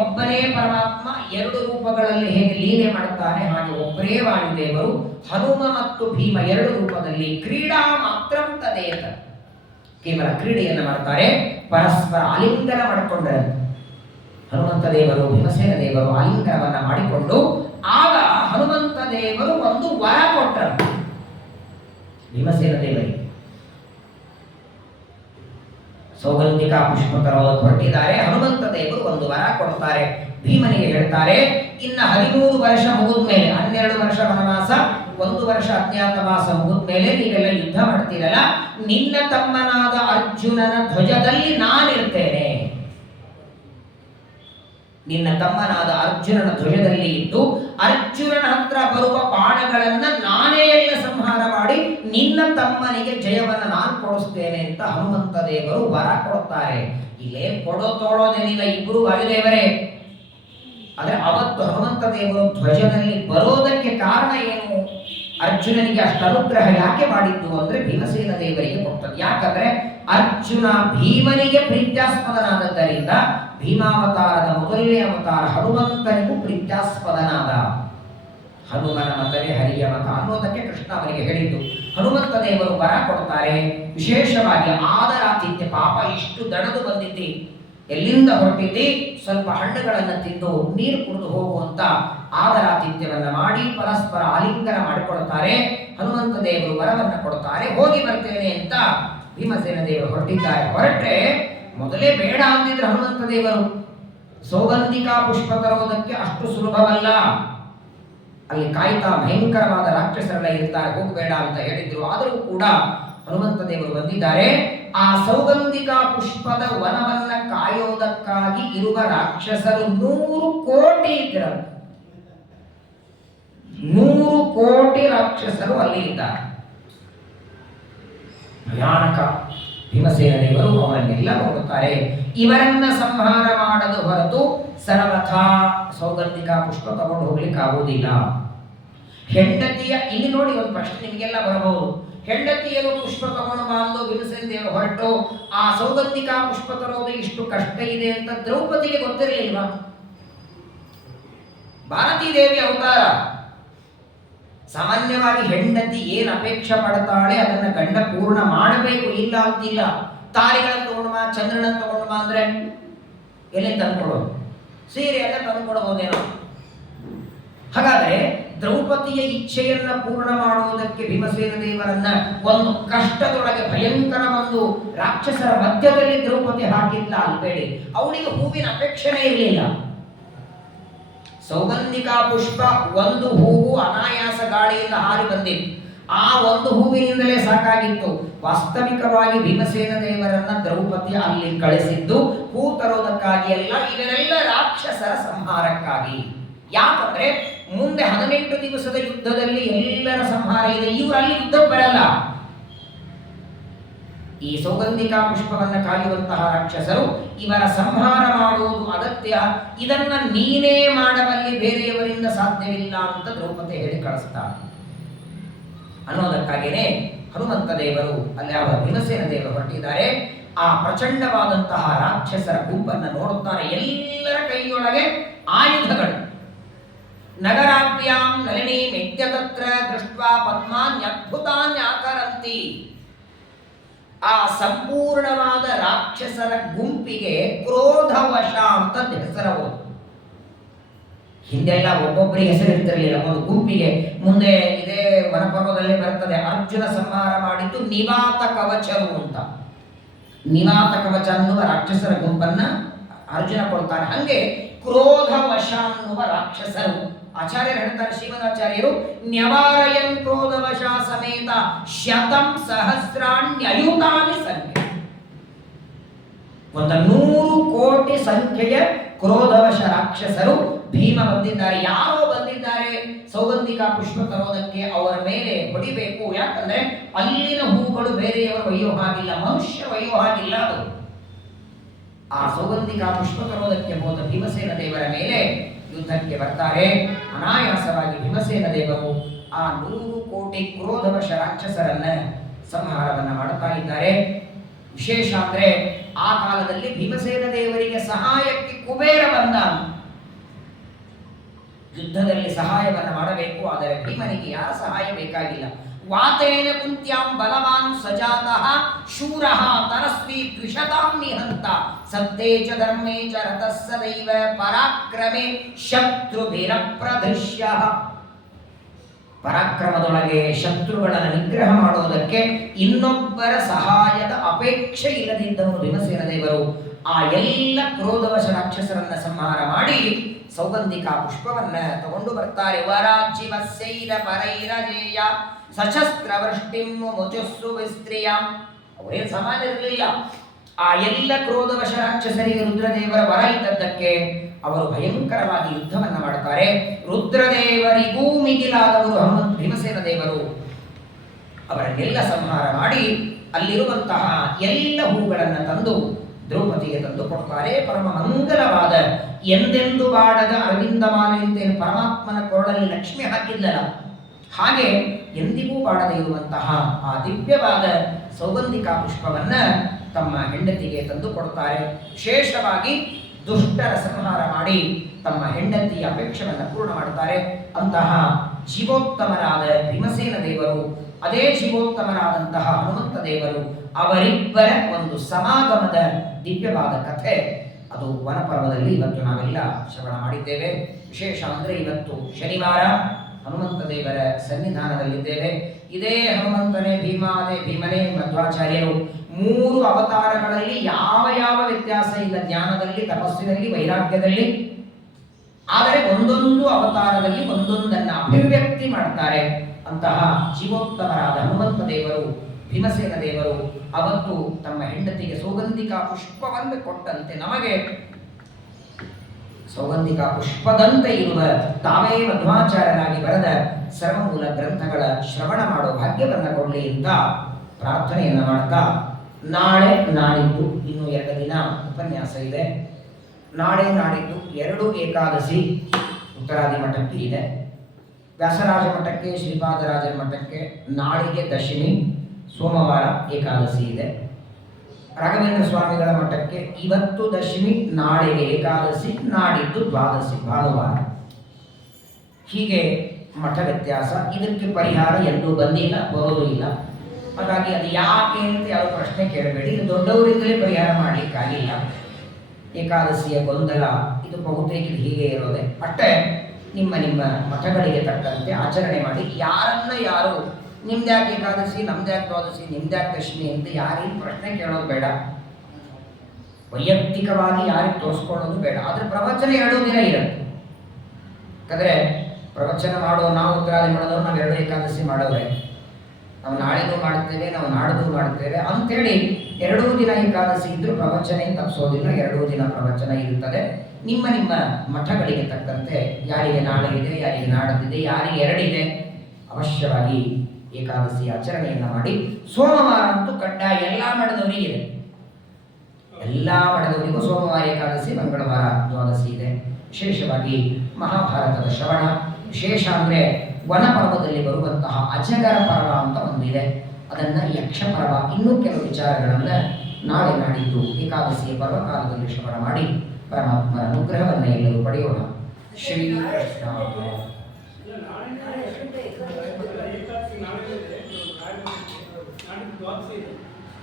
ಒಬ್ಬನೇ ಪರಮಾತ್ಮ ಎರಡು ರೂಪಗಳಲ್ಲಿ ಹೇಗೆ ಲೀಲೆ ಮಾಡುತ್ತಾನೆ, ಹಾಗೆ ಒಬ್ಬರೇ ವಾಯುದೇವರು ಹನುಮ ಮತ್ತು ಭೀಮ ಎರಡು ರೂಪದಲ್ಲಿ ಕ್ರೀಡಾ ಮಾತ್ರ ತದೇತ, ಕೇವಲ ಕ್ರೀಡೆಯನ್ನು ಮಾಡ್ತಾರೆ, ಪರಸ್ಪರ ಆಲಿಂಗನ ಮಾಡಿಕೊಂಡರು. ಹನುಮಂತ ದೇವರು ಭೀಮಸೇನ ದೇವರು ಆಲಿಂಗನವನ್ನ ಮಾಡಿಕೊಂಡು, ಆಗ ಹನುಮಂತ ದೇವರು ಒಂದು ವರ ಕೊಟ್ಟರು ಭೀಮಸೇನ ದೇವರಿಗೆ. ಸೌಗಂಧಿಕಾ ಪುಷ್ಪ ತರೋದಕ್ಕೆ ಹೊರಟಿದ್ದಾರೆ. ಹನುಮಂತ ದೇವರು ಒಂದು ವರ ಕೊಡ್ತಾರೆ. ಭೀಮನಿಗೆ ಹೇಳ್ತಾರೆ, ಇನ್ನ 13 ವರ್ಷ ಮುಗಿದ ಮೇಲೆ, 12 ವರ್ಷ ವನವಾಸ, 1 ವರ್ಷ ಅಜ್ಞಾತವಾಸ ಮುಗಿದ ಮೇಲೆ ನೀವೆಲ್ಲ ಯುದ್ಧ ಮಾಡ್ತೀರಲ್ಲ, ನಿನ್ನ ತಮ್ಮನಾದ ಅರ್ಜುನನ ಧ್ವಜದಲ್ಲಿ ನಾನಿರ್ತೇನೆ. ನಿನ್ನ ತಮ್ಮನಾದ ಅರ್ಜುನನ ಧ್ವಜದಲ್ಲಿ ಇದ್ದು, ಅರ್ಜುನನ ಹತ್ರ ಬರುವ ಬಾಣಗಳನ್ನ ನಾನೇ ಎಲ್ಲ ಸಂಹಾರ ಮಾಡಿ ನಿನ್ನ ತಮ್ಮನಿಗೆ ಜಯವನ್ನ ನಾನು ಕೊಡಿಸ್ತೇನೆ ಅಂತ ಹನುಮಂತ ದೇವರು ವರ ಕೊಡ್ತಾರೆ. ಇಲ್ಲೇ ತೊಳೋದೇನಿಲ್ಲ, ಇಬ್ಬರು ವಾಯುದೇವರೇ. ಆದ್ರೆ ಅವತ್ತು ಹನುಮಂತ ದೇವರು ಧ್ವಜದಲ್ಲಿ ಬರೋದಕ್ಕೆ ಕಾರಣ ಏನು? ಅರ್ಜುನನಿಗೆ ಅಷ್ಟು ಅನುಗ್ರಹ ಯಾಕೆ ಮಾಡಿದ್ದು ಅಂದ್ರೆ ಭೀಮಸೇನ ದೇವರಿಗೆ ಕೊಟ್ಟದ್ದು. ಯಾಕಂದ್ರೆ ಅರ್ಜುನ ಭೀಮನಿಗೆ ಪ್ರೀತ್ಯಾಸ್ಪದನಾದದ್ದರಿಂದ, ಭೀಮಾವತಾರದ ಮೊದಲನೇ ಅವತಾರ ಹನುಮಂತನಿಗೂ ಪ್ರೀತ್ಯಾಸ್ಪದನಾದ. ಹನುಮನ ಮತವೇ ಹರಿಯ ಮತ ಅನ್ನೋದಕ್ಕೆ ಕೃಷ್ಣ ಅವರಿಗೆ ಹೇಳಿದ್ದು. ಹನುಮಂತ ದೇವರು ವರ ಕೊಡ್ತಾರೆ. ವಿಶೇಷವಾಗಿ ಆದರಾತಿಥ್ಯ, ಪಾಪ ಇಷ್ಟು ದಣದು ಬಂದಿದ್ದಿ, ಎಲ್ಲಿಂದ ಹೊರಟಿದ್ದಿ, ಸ್ವಲ್ಪ ಹಣ್ಣುಗಳನ್ನು ತಿಂದು ನೀರು ಕುಡಿದು ಹೋಗುವಂತ ಆದರಾತಿಥ್ಯವನ್ನ ಮಾಡಿ ಪರಸ್ಪರ ಆಲಿಂಗನ ಮಾಡಿಕೊಳ್ತಾರೆ. ಹನುಮಂತ ದೇವರು ವರವನ್ನ ಕೊಡ್ತಾರೆ. ಹೋಗಿ ಬರ್ತೇನೆ ಅಂತ ಭೀಮಸೇನ ದೇವರು ಹೊರಟಿದ್ದಾರೆ. ಹೊರಟ್ರೆ ಮೊದಲೇ ಬೇಡ ಅಂತಿದ್ರೆ ಹನುಮಂತ ದೇವರು, ಸೌಗಂಧಿಕಾ ಪುಷ್ಪ ತರೋದಕ್ಕೆ ಅಷ್ಟು ಸುಲಭವಲ್ಲ, ಅಲ್ಲಿ ಕಾಯ್ತಾ ಭಯಂಕರವಾದ ರಾಕ್ಷಸರೆಲ್ಲ ಇರ್ತಾರೆ, ಹೋಗಬೇಡ ಅಂತ ಹೇಳಿದ್ರು. ಆದರೂ ಕೂಡ ಹನುಮಂತ ದೇವರು ಬಂದಿದ್ದಾರೆ. ಆ ಸೌಗಂಧಿಕಾ ಪುಷ್ಪದ ವನವನ್ನ ಕಾಯೋದಕ್ಕಾಗಿ ಇರುವ ರಾಕ್ಷಸರು 100 ಕೋಟಿ ಇದ್ದರು. 100 ಕೋಟಿ ರಾಕ್ಷಸರು ಅಲ್ಲಿ ಇದ್ದಾರೆ. ಭಯಾನಕ. ಭೀಮಸೇನ ದೇವರು ಅವರನ್ನೆಲ್ಲ ನೋಡುತ್ತಾರೆ. ಇವರನ್ನ ಸಂಹಾರ ಮಾಡದ ಹೊರತು ಸರ್ವಥಾ ಸೌಗಂಧಿಕಾ ಪುಷ್ಪ ತಗೊಂಡು ಹೋಗ್ಲಿಕ್ಕೆ ಆಗುವುದಿಲ್ಲ. ಹೆಂಡತಿಯ, ಇಲ್ಲಿ ನೋಡಿ ಒಂದು ಪ್ರಶ್ನೆ ನಿಮಗೆಲ್ಲ ಬರಬಹುದು, ಹೆಂಡತಿಯರು ಪುಷ್ಪ ತಗೊಂಡು ಬಂದು ಭೀಮಸೇನ ದೇವರು ಹೊರಟು ಆ ಸೌಗಂಧಿಕಾ ಪುಷ್ಪ ತರೋದು ಇಷ್ಟು ಕಷ್ಟ ಇದೆ ಅಂತ ದ್ರೌಪದಿಗೆ ಗೊತ್ತಿರಲಿಲ್ವಾ? ಭಾರತೀ ದೇವಿ ಅವತಾರ. ಸಾಮಾನ್ಯವಾಗಿ ಹೆಂಡತಿ ಏನ್ ಅಪೇಕ್ಷೆ ಪಡ್ತಾಳೆ ಅದನ್ನ ಗಂಡ ಪೂರ್ಣ ಮಾಡಬೇಕು, ಇಲ್ಲ ಅಂತಿಲ್ಲ. ತಾರಿಗಳನ್ನು ತಗೊಂಡು ಬಾ, ಚಂದ್ರನ ತಗೊಂಡು ಬಾ ಅಂದ್ರೆ ಎಲ್ಲಿ ತಂದ್ಕೊಡೋದು, ಸೀರೆ ಎಲ್ಲ ತಂದ್ಕೊಡಬಹುದೇನೋ. ಹಾಗಾದ್ರೆ ದ್ರೌಪದಿಯ ಇಚ್ಛೆಯನ್ನ ಪೂರ್ಣ ಮಾಡುವುದಕ್ಕೆ ಭೀಮಸೇನ ದೇವರನ್ನ ಒಂದು ಕಷ್ಟದೊಳಗೆ, ಭಯಂಕರ ಒಂದು ರಾಕ್ಷಸರ ಮಧ್ಯದಲ್ಲಿ ದ್ರೌಪದಿ ಹಾಕಿದ್ಲ ಅಲ್ಬೇಡಿ. ಅವಳಿಗೆ ಹೂವಿನ ಅಪೇಕ್ಷೆನೇ ಇರಲಿಲ್ಲ. ಸೌಗಂಧಿಕಾ ಪುಷ್ಪ ಒಂದು ಹೂವು ಅನಾಯಾಸ ಗಾಳಿಯಿಂದ ಹಾರಿ ಬಂದಿತ್ತು. ಆ ಒಂದು ಹೂವಿನಿಂದಲೇ ಸಾಕಾಗಿತ್ತು. ವಾಸ್ತವಿಕವಾಗಿ ಭೀಮಸೇನ ದೇವರನ್ನ ದ್ರೌಪದಿ ಅಲ್ಲಿ ಕಳಿಸಿದ್ದು ಹೂ ತರೋದಕ್ಕಾಗಿ ಅಲ್ಲ, ಇವರೆಲ್ಲ ರಾಕ್ಷಸರ ಸಂಹಾರಕ್ಕಾಗಿ. ಯಾಕಂದ್ರೆ ಮುಂದೆ 18 ದಿವಸದ ಯುದ್ಧದಲ್ಲಿ ಎಲ್ಲರ ಸಂಹಾರ ಇದೆ, ಇವರು ಅಲ್ಲಿ ಯುದ್ಧಕ್ಕೆ ಬರಲ್ಲ. ಈ ಸೌಗಂಧಿಕಾ ಪುಷ್ಪವನ್ನ ಕಾಯುವಂತಹ ರಾಕ್ಷಸರು ಇವರ ಸಂಹಾರ ಮಾಡುವುದು ಅಗತ್ಯ, ಇದನ್ನ ನೀನೇ ಮಾಡಬಲ್ಲಿ, ಬೇರೆಯವರಿಂದ ಸಾಧ್ಯವಿಲ್ಲ ಅಂತ ದ್ರೌಪದಿ ಹೇಳಿ ಕಳಿಸ್ತಾರೆ. ಅನ್ನೋದಕ್ಕಾಗಿಯೇ ಹನುಮಂತ ದೇವರು ಅಲ್ಲಿ ಅವರ ಭೀಮಸೇನ ದೇವರು ಹೊರಟಿದ್ದಾರೆ. ಆ ಪ್ರಚಂಡವಾದಂತಹ ರಾಕ್ಷಸರ ಗುಂಪನ್ನು ನೋಡುತ್ತಾರೆ. ಎಲ್ಲರ ಕೈಯೊಳಗೆ ಆಯುಧಗಳು. ನಗರಾಭ್ಯಾಂ ನಳಿನಿ ಮೆತ್ಯ ತತ್ರ ದೃಷ್ಟ್ವಾ ಪದ್ಮಾನ್ಯದ್ಭುತಾನ್ಯಾಕರಂತಿ. ಆ ಸಂಪೂರ್ಣವಾದ ರಾಕ್ಷಸರ ಗುಂಪಿಗೆ ಕ್ರೋಧವಶ ಅಂತ ಹೆಸರವರು. ಹಿಂದೆಲ್ಲ ಒಬ್ಬೊಬ್ಬರಿಗೆ ಹೆಸರಿರ್ತಿರಲಿಲ್ಲ, ಒಂದು ಗುಂಪಿಗೆ. ಮುಂದೆ ಇದೇ ವನಪರ್ವದಲ್ಲೇ ಬರ್ತದೆ, ಅರ್ಜುನ ಸಂಹಾರ ಮಾಡಿದ್ದು ನಿವಾತ ಕವಚರು ಅಂತ. ನಿವಾತ ಕವಚ ಅನ್ನುವ ರಾಕ್ಷಸರ ಗುಂಪನ್ನ ಅರ್ಜುನ ಕೊಡ್ತಾನೆ. ಹಂಗೆ ಕ್ರೋಧವಶ ಅನ್ನುವ ರಾಕ್ಷಸರು. ಆಚಾರ್ಯರು ಹೇಳ್ತಾರೆ, ಶ್ರೀಮದಾಚಾರ್ಯರು, ನ್ಯವಾರಯನ್ ಕ್ರೋಧವಶ ಸಮೇತ ಶತಂ ಸಹಸ್ರಾಣ್ಯಯುತಾನಿ ಸಂಖ್ಯೆ. 100 ಕೋಟಿ ಸಂಖ್ಯೆಯ ಕ್ರೋಧವಶ ರಾಕ್ಷಸರು ಭೀಮ ಬಂದಿದ್ದಾರೆ. ಯಾರೋ ಬಂದಿದ್ದಾರೆ ಸೌಗಂಧಿಕ ಪುಷ್ಪ ತರೋದಕ್ಕೆ, ಅವರ ಮೇಲೆ ಹೊಡಿಬೇಕು. ಯಾಕಂದ್ರೆ ಅಲ್ಲಿನ ಹೂಗಳು ಬೇರೆಯವರು ಒಯ್ಯೋ ಹಾಗಿಲ್ಲ, ಮನುಷ್ಯ ಒಯ್ಯೋ ಹಾಗಿಲ್ಲ. ಅದು ಆ ಸೌಗಂಧಿಕ ಪುಷ್ಪ ತರೋದಕ್ಕೆ ಹೋದ ಭೀಮಸೇನ ದೇವರ ಮೇಲೆ ಯುದ್ಧಕ್ಕೆ ಬರ್ತಾರೆ. ಅನಾಯಾಸವಾಗಿ ಭೀಮಸೇನ ದೇವರು ಆ 100 ಕೋಟಿ ಕ್ರೋಧವಶ ರಾಕ್ಷಸರನ್ನ ಸಂಹಾರವನ್ನ ಮಾಡ್ತಾ ಇದ್ದಾರೆ. ವಿಶೇಷ ಅಂದ್ರೆ ಆ ಕಾಲದಲ್ಲಿ ಭೀಮಸೇನ ದೇವರಿಗೆ ಸಹಾಯಕ್ಕೆ ಕುಬೇರ ಬಂದ. ಯುದ್ಧದಲ್ಲಿ ಸಹಾಯವನ್ನ ಮಾಡಬೇಕು, ಆದರೆ ಭೀಮನಿಗೆ ಯಾರ ಸಹಾಯ ಬೇಕಾಗಿಲ್ಲ. ವಾತೇನ ಕುಂತ್ಯಾಂ ಬಲವಾನ್ ಸಜಾತಃ ಶೂರಃ ತರಸ್ವಿ ದ್ವಿಷತಾಂ ನಿಹಂತ ಸತ್ತೇ ಚ ಧರ್ಮೇ ಚ ರತಃ ಸದೈವ ಪರಾಕ್ರಮೆ ಶತ್ರುಭಿರಪ್ರದೃಶ್ಯಃ. ಪರಾಕ್ರಮದೊಳಗೆ ಶತ್ರುಗಳನ್ನು ನಿಗ್ರಹ ಮಾಡುವುದಕ್ಕೆ ಇನ್ನೊಬ್ಬರ ಸಹಾಯದ ಅಪೇಕ್ಷೆ ಇಲ್ಲದಿದ್ದವನು ಭೀಮಸೇನ ದೇವರು. ಆ ಎಲ್ಲ ಕ್ರೋಧವಶ ರಾಕ್ಷಸರನ್ನ ಸಂಹಾರ ಮಾಡಿ ಸೌಗಂಧಿಕ ಪುಷ್ಪವನ್ನ ತಗೊಂಡು ಬರ್ತಾರೆ. ವರಾಜಿವಸ್ಸೈರ ಪರೈರಜೇಯ ಸಶಸ್ತ್ರ ವೃಷ್ಟಿಂ ಮುಜಸ್ಸು ವಿಸ್ತ್ರಿಯಾಂ. ಅವರೇನು ಸಾಮಾನ್ಯರಿರಲಿಲ್ಲ. ಆ ಎಲ್ಲ ಕ್ರೋಧವಶ ರಾಕ್ಷಸರಿಗೆ ರುದ್ರದೇವರ ವರ ಇದ್ದದ್ದಕ್ಕೆ ಅವರು ಭಯಂಕರವಾಗಿ ಯುದ್ಧವನ್ನ ಮಾಡ್ತಾರೆ. ರುದ್ರದೇವರಿಗೂ ಮಿಗಿಲಾದವರು ಹನುಮಂತ ಭೀಮಸೇನ ದೇವರು. ಅವರನ್ನೆಲ್ಲ ಸಂಹಾರ ಮಾಡಿ ಅಲ್ಲಿರುವಂತಹ ಎಲ್ಲ ಹೂಗಳನ್ನು ತಂದು ದ್ರೌಪದಿಗೆ ತಂದು ಕೊಡ್ತಾರೆ. ಪರಮ ಮಂಗಲವಾದ ಎಂದೆಂದು ಬಾಡದ ಅರವಿಂದ ಮಾಲೆಯಂತೇನು ಪರಮಾತ್ಮನ ಕೊರಳಲ್ಲಿ ಲಕ್ಷ್ಮಿ ಹಾಕಿದ್ದಲ್ಲ, ಹಾಗೆ ಎಂದಿಗೂ ಬಾಡದೆ ಇರುವಂತಹ ಆ ದಿವ್ಯವಾದ ಸೌಗಂಧಿಕ ಪುಷ್ಪವನ್ನ ತಮ್ಮ ಹೆಂಡತಿಗೆ ತಂದು ಕೊಡುತ್ತಾರೆ. ವಿಶೇಷವಾಗಿ ದುಷ್ಟರ ಸಂಹಾರ ಮಾಡಿ ತಮ್ಮ ಹೆಂಡತಿಯ ಅಪೇಕ್ಷೆಯನ್ನು ಪೂರ್ಣ ಮಾಡುತ್ತಾರೆ. ಅಂತಹ ಜೀವೋತ್ತಮರಾದ ಭೀಮಸೇನ ದೇವರು, ಅದೇ ಜೀವೋತ್ತಮರಾದಂತಹ ಹನುಮಂತ ದೇವರು, ಅವರಿಬ್ಬರ ಒಂದು ಸಮಾಗಮದ ದಿವ್ಯವಾದ ಕಥೆ ಅದು ವನಪರ್ವದಲ್ಲಿ ಇವತ್ತು ನಾವೆಲ್ಲ ಶ್ರವಣ ಮಾಡಿದ್ದೇವೆ. ವಿಶೇಷ ಅಂದರೆ ಇವತ್ತು ಶನಿವಾರ ಹನುಮಂತ ದೇವರ ಸನ್ನಿಧಾನದಲ್ಲಿದ್ದೇವೆ. ಇದೇ ಹನುಮಂತನೇ ಭೀಮಾದೇ ಭೀಮನೇ ಮಧ್ವಾಚಾರ್ಯರು 3 ಅವತಾರಗಳಲ್ಲಿ ಯಾವ ಯಾವ ವ್ಯತ್ಯಾಸ ಇಲ್ಲ, ಜ್ಞಾನದಲ್ಲಿ, ತಪಸ್ಸಿನಲ್ಲಿ, ವೈರಾಗ್ಯದಲ್ಲಿ. ಆದರೆ ಒಂದೊಂದು ಅವತಾರದಲ್ಲಿ ಒಂದೊಂದನ್ನು ಅಭಿವ್ಯಕ್ತಿ ಮಾಡ್ತಾರೆ. ಅಂತಹ ಜೀವೋತ್ತಮರಾದ ಹನುಮಂತ ದೇವರು, ಭೀಮಸೇನ ದೇವರು ಅವತ್ತು ತಮ್ಮ ಹೆಂಡತಿಗೆ ಸೌಗಂಧಿಕ ಪುಷ್ಪವನ್ನು ಕೊಟ್ಟಂತೆ ನಮಗೆ ಸೌಗಂಧಿಕ ಪುಷ್ಪದಂತೆ ಇರುವ ತಾವೇ ಮಧ್ವಾಚಾರ್ಯರಾಗಿ ಬರೆದ ಸರ್ವಮೂಲ ಗ್ರಂಥಗಳ ಶ್ರವಣ ಮಾಡೋ ಭಾಗ್ಯವನ್ನು ಕೊಡಲಿ ಅಂತ ಪ್ರಾರ್ಥನೆಯನ್ನು ಮಾಡ್ತಾ, ನಾಳೆ ನಾಡಿದ್ದು ಇನ್ನು 2 ದಿನ ಉಪನ್ಯಾಸ ಇದೆ. ನಾಳೆ ನಾಡಿದ್ದು 2 ಏಕಾದಶಿ ಉತ್ತರಾದಿ ಮಠಕ್ಕೆ ಇದೆ. ವ್ಯಾಸರಾಜ ಮಠಕ್ಕೆ, ಶ್ರೀಪಾದರಾಜರ ಮಠಕ್ಕೆ ನಾಳಿಗೆ ದಶಮಿ, ಸೋಮವಾರ ಏಕಾದಶಿ ಇದೆ. ರಾಘವೇಂದ್ರ ಸ್ವಾಮಿಗಳ ಮಠಕ್ಕೆ ಇವತ್ತು ದಶಮಿ, ನಾಳೆಗೆ ಏಕಾದಶಿ, ನಾಡಿದ್ದು ದ್ವಾದಶಿ ಭಾನುವಾರ. ಹೀಗೆ ಮಠ ವ್ಯತ್ಯಾಸ. ಇದಕ್ಕೆ ಪರಿಹಾರ ಎಲ್ಲೂ ಬಂದಿಲ್ಲ, ಬರೋದು ಇಲ್ಲ. ಹಾಗಾಗಿ ಅದು ಯಾಕೆ ಅಂತ ಯಾರು ಪ್ರಶ್ನೆ ಕೇಳಬೇಡಿ. ಇದು ದೊಡ್ಡವರಿಂದಲೇ ಪರಿಹಾರ ಮಾಡಲಿಕ್ಕಾಗಿಲ್ಲ. ಏಕಾದಶಿಯ ಗೊಂದಲ ಇದು ಬಹುತೇಕ ಹೀಗೆ ಇರೋದೆ. ಅಷ್ಟೇ ನಿಮ್ಮ ನಿಮ್ಮ ಮಠಗಳಿಗೆ ತಕ್ಕಂತೆ ಆಚರಣೆ ಮಾಡಿ. ಯಾರನ್ನ ಯಾರು ನಿಮ್ದ್ಯಾಕೆ ಏಕಾದಶಿ, ನಮ್ದ್ಯಾಕೆ ದ್ವಾದಶಿ, ನಿಮ್ದ್ಯಾಕೆ ದಶಮಿ ಅಂತ ಯಾರಿಗೆ ಪ್ರಶ್ನೆ ಕೇಳೋದು ಬೇಡ. ವೈಯಕ್ತಿಕವಾಗಿ ಯಾರಿಗೆ ತೋರಿಸ್ಕೊಳ್ಳೋದು ಬೇಡ. ಆದರೆ ಪ್ರವಚನ 2 ದಿನ ಇರುತ್ತೆ. ಯಾಕಂದರೆ ಪ್ರವಚನ ಮಾಡೋ ನಾವು ಉತ್ತರಾದಿ ಮಾಡೋದವ್ರು ನಾವು 2 ಏಕಾದಶಿ ಮಾಡೋರೆ. ನಾವು ನಾಳೆನೂ ಮಾಡ್ತೇವೆ, ನಾವು ನಾಡ್ದು ಮಾಡ್ತೇವೆ ಅಂಥೇಳಿ 2 ದಿನ ಏಕಾದಶಿ ಇದ್ದರೂ ಪ್ರವಚನ ಏನು ತಪ್ಪಿಸೋದಿಲ್ಲ. 2 ದಿನ ಪ್ರವಚನ ಇರುತ್ತದೆ. ನಿಮ್ಮ ನಿಮ್ಮ ಮಠಗಳಿಗೆ ತಕ್ಕಂತೆ ಯಾರಿಗೆ ನಾಳೆ ಇದೆ, ಯಾರಿಗೆ ನಾಡದಿದೆ, ಯಾರಿಗೆ 2 ಇದೆ ಅವಶ್ಯವಾಗಿ ಏಕಾದಶಿ ಆಚರಣೆಯನ್ನು ಮಾಡಿ. ಸೋಮವಾರ ಅಂತೂ ಕಡ್ಡಾಯ ಎಲ್ಲ ಮಠದವರಿಗೆ ಇದೆ. ಎಲ್ಲ ಮಠದವರಿಗೂ ಸೋಮವಾರ ಏಕಾದಶಿ, ಮಂಗಳವಾರ ದ್ವಾದಶಿ ಇದೆ. ವಿಶೇಷವಾಗಿ ಮಹಾಭಾರತದ ಶ್ರವಣ. ವಿಶೇಷ ಅಂದರೆ ವನಪರ್ವದಲ್ಲಿ ಬರುವಂತಹ ಅಜಗರ ಪರ್ವ ಅಂತ ಒಂದಿದೆ, ಅದನ್ನು ಯಕ್ಷ ಪರ್ವ, ಇನ್ನೂ ಕೆಲವು ವಿಚಾರಗಳನ್ನು ನಾಳೆ ನಾಡಿದ್ದು ಏಕಾದಶಿಯ ಪರ್ವಕಾಲದಲ್ಲಿ ಶ್ರವಣ ಮಾಡಿ ಪರಮಾತ್ಮನ ಅನುಗ್ರಹವನ್ನು ಎಲ್ಲರೂ ಪಡೆಯೋಣ. ಶ್ರೀ ಕೃಷ್ಣ.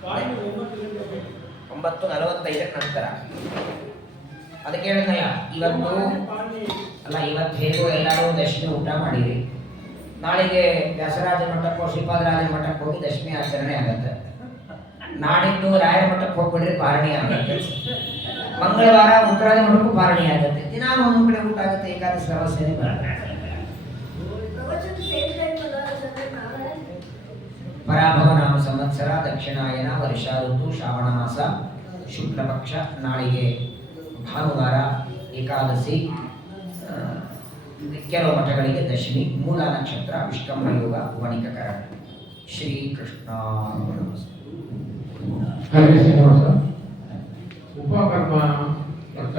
9:45 ನಂತರ. ಅದಕ್ಕೆ ಹೇಳಿದ್ನಲ್ಲ, ಇವತ್ತು ಅಲ್ಲ, ಇವತ್ತು ಹೇಗೋ ಎಲ್ಲರೂ ದಶಮಿ ಊಟ ಮಾಡಿರಿ. ನಾಳೆಗೆ ವ್ಯಾಸರಾಜ ಮಠಕ್ಕೋ ಶ್ರೀಪಾದರಾಜ ಮಠಕ್ಕೆ ಹೋಗಿ ದಶಮಿ ಆಚರಣೆ ಆಗತ್ತೆ. ನಾಡಿದ್ದು ರಾಯರ ಮಠಕ್ಕೆ ಹೋಗ್ಬಿಡ್ರಿ, ಪಾರಣಿ ಆಗತ್ತೆ. ಮಂಗಳವಾರ ಉತ್ತರಾದಿ ಮಠಕ್ಕೂ ಪಾರಣಿ ಆಗತ್ತೆ. ದಿನ ಒಂದು ಕಡೆ ಊಟ ಆಗುತ್ತೆ. ಏಕಾದಶಿ ಅವಶ್ಯನೇ ಬರುತ್ತೆ. ಪರಾಭವ ನಾಮ ಸಂವತ್ಸರ, ದಕ್ಷಿಣಾಯನ, ವರ್ಷ ಋತು, ಶ್ರಾವಣ ಮಾಸ, ಶುಕ್ಲ ಪಕ್ಷ. ನಾಳೆಗೆ ಭಾನುವಾರ ಏಕಾದಶಿ. ಕೆಲವು ಮಠಗಳಿಗೆ ದಶಮಿ. ಮೂಲ ನಕ್ಷತ್ರ ವಿಷ್ಕಂಭ ಯೋಗ, ವಣಿಕಕರ. ಶ್ರೀಕೃಷ್ಣ. ಹರೇ ಶ್ರೀನಿವಾಸ. ಉಪಕರ್ಮ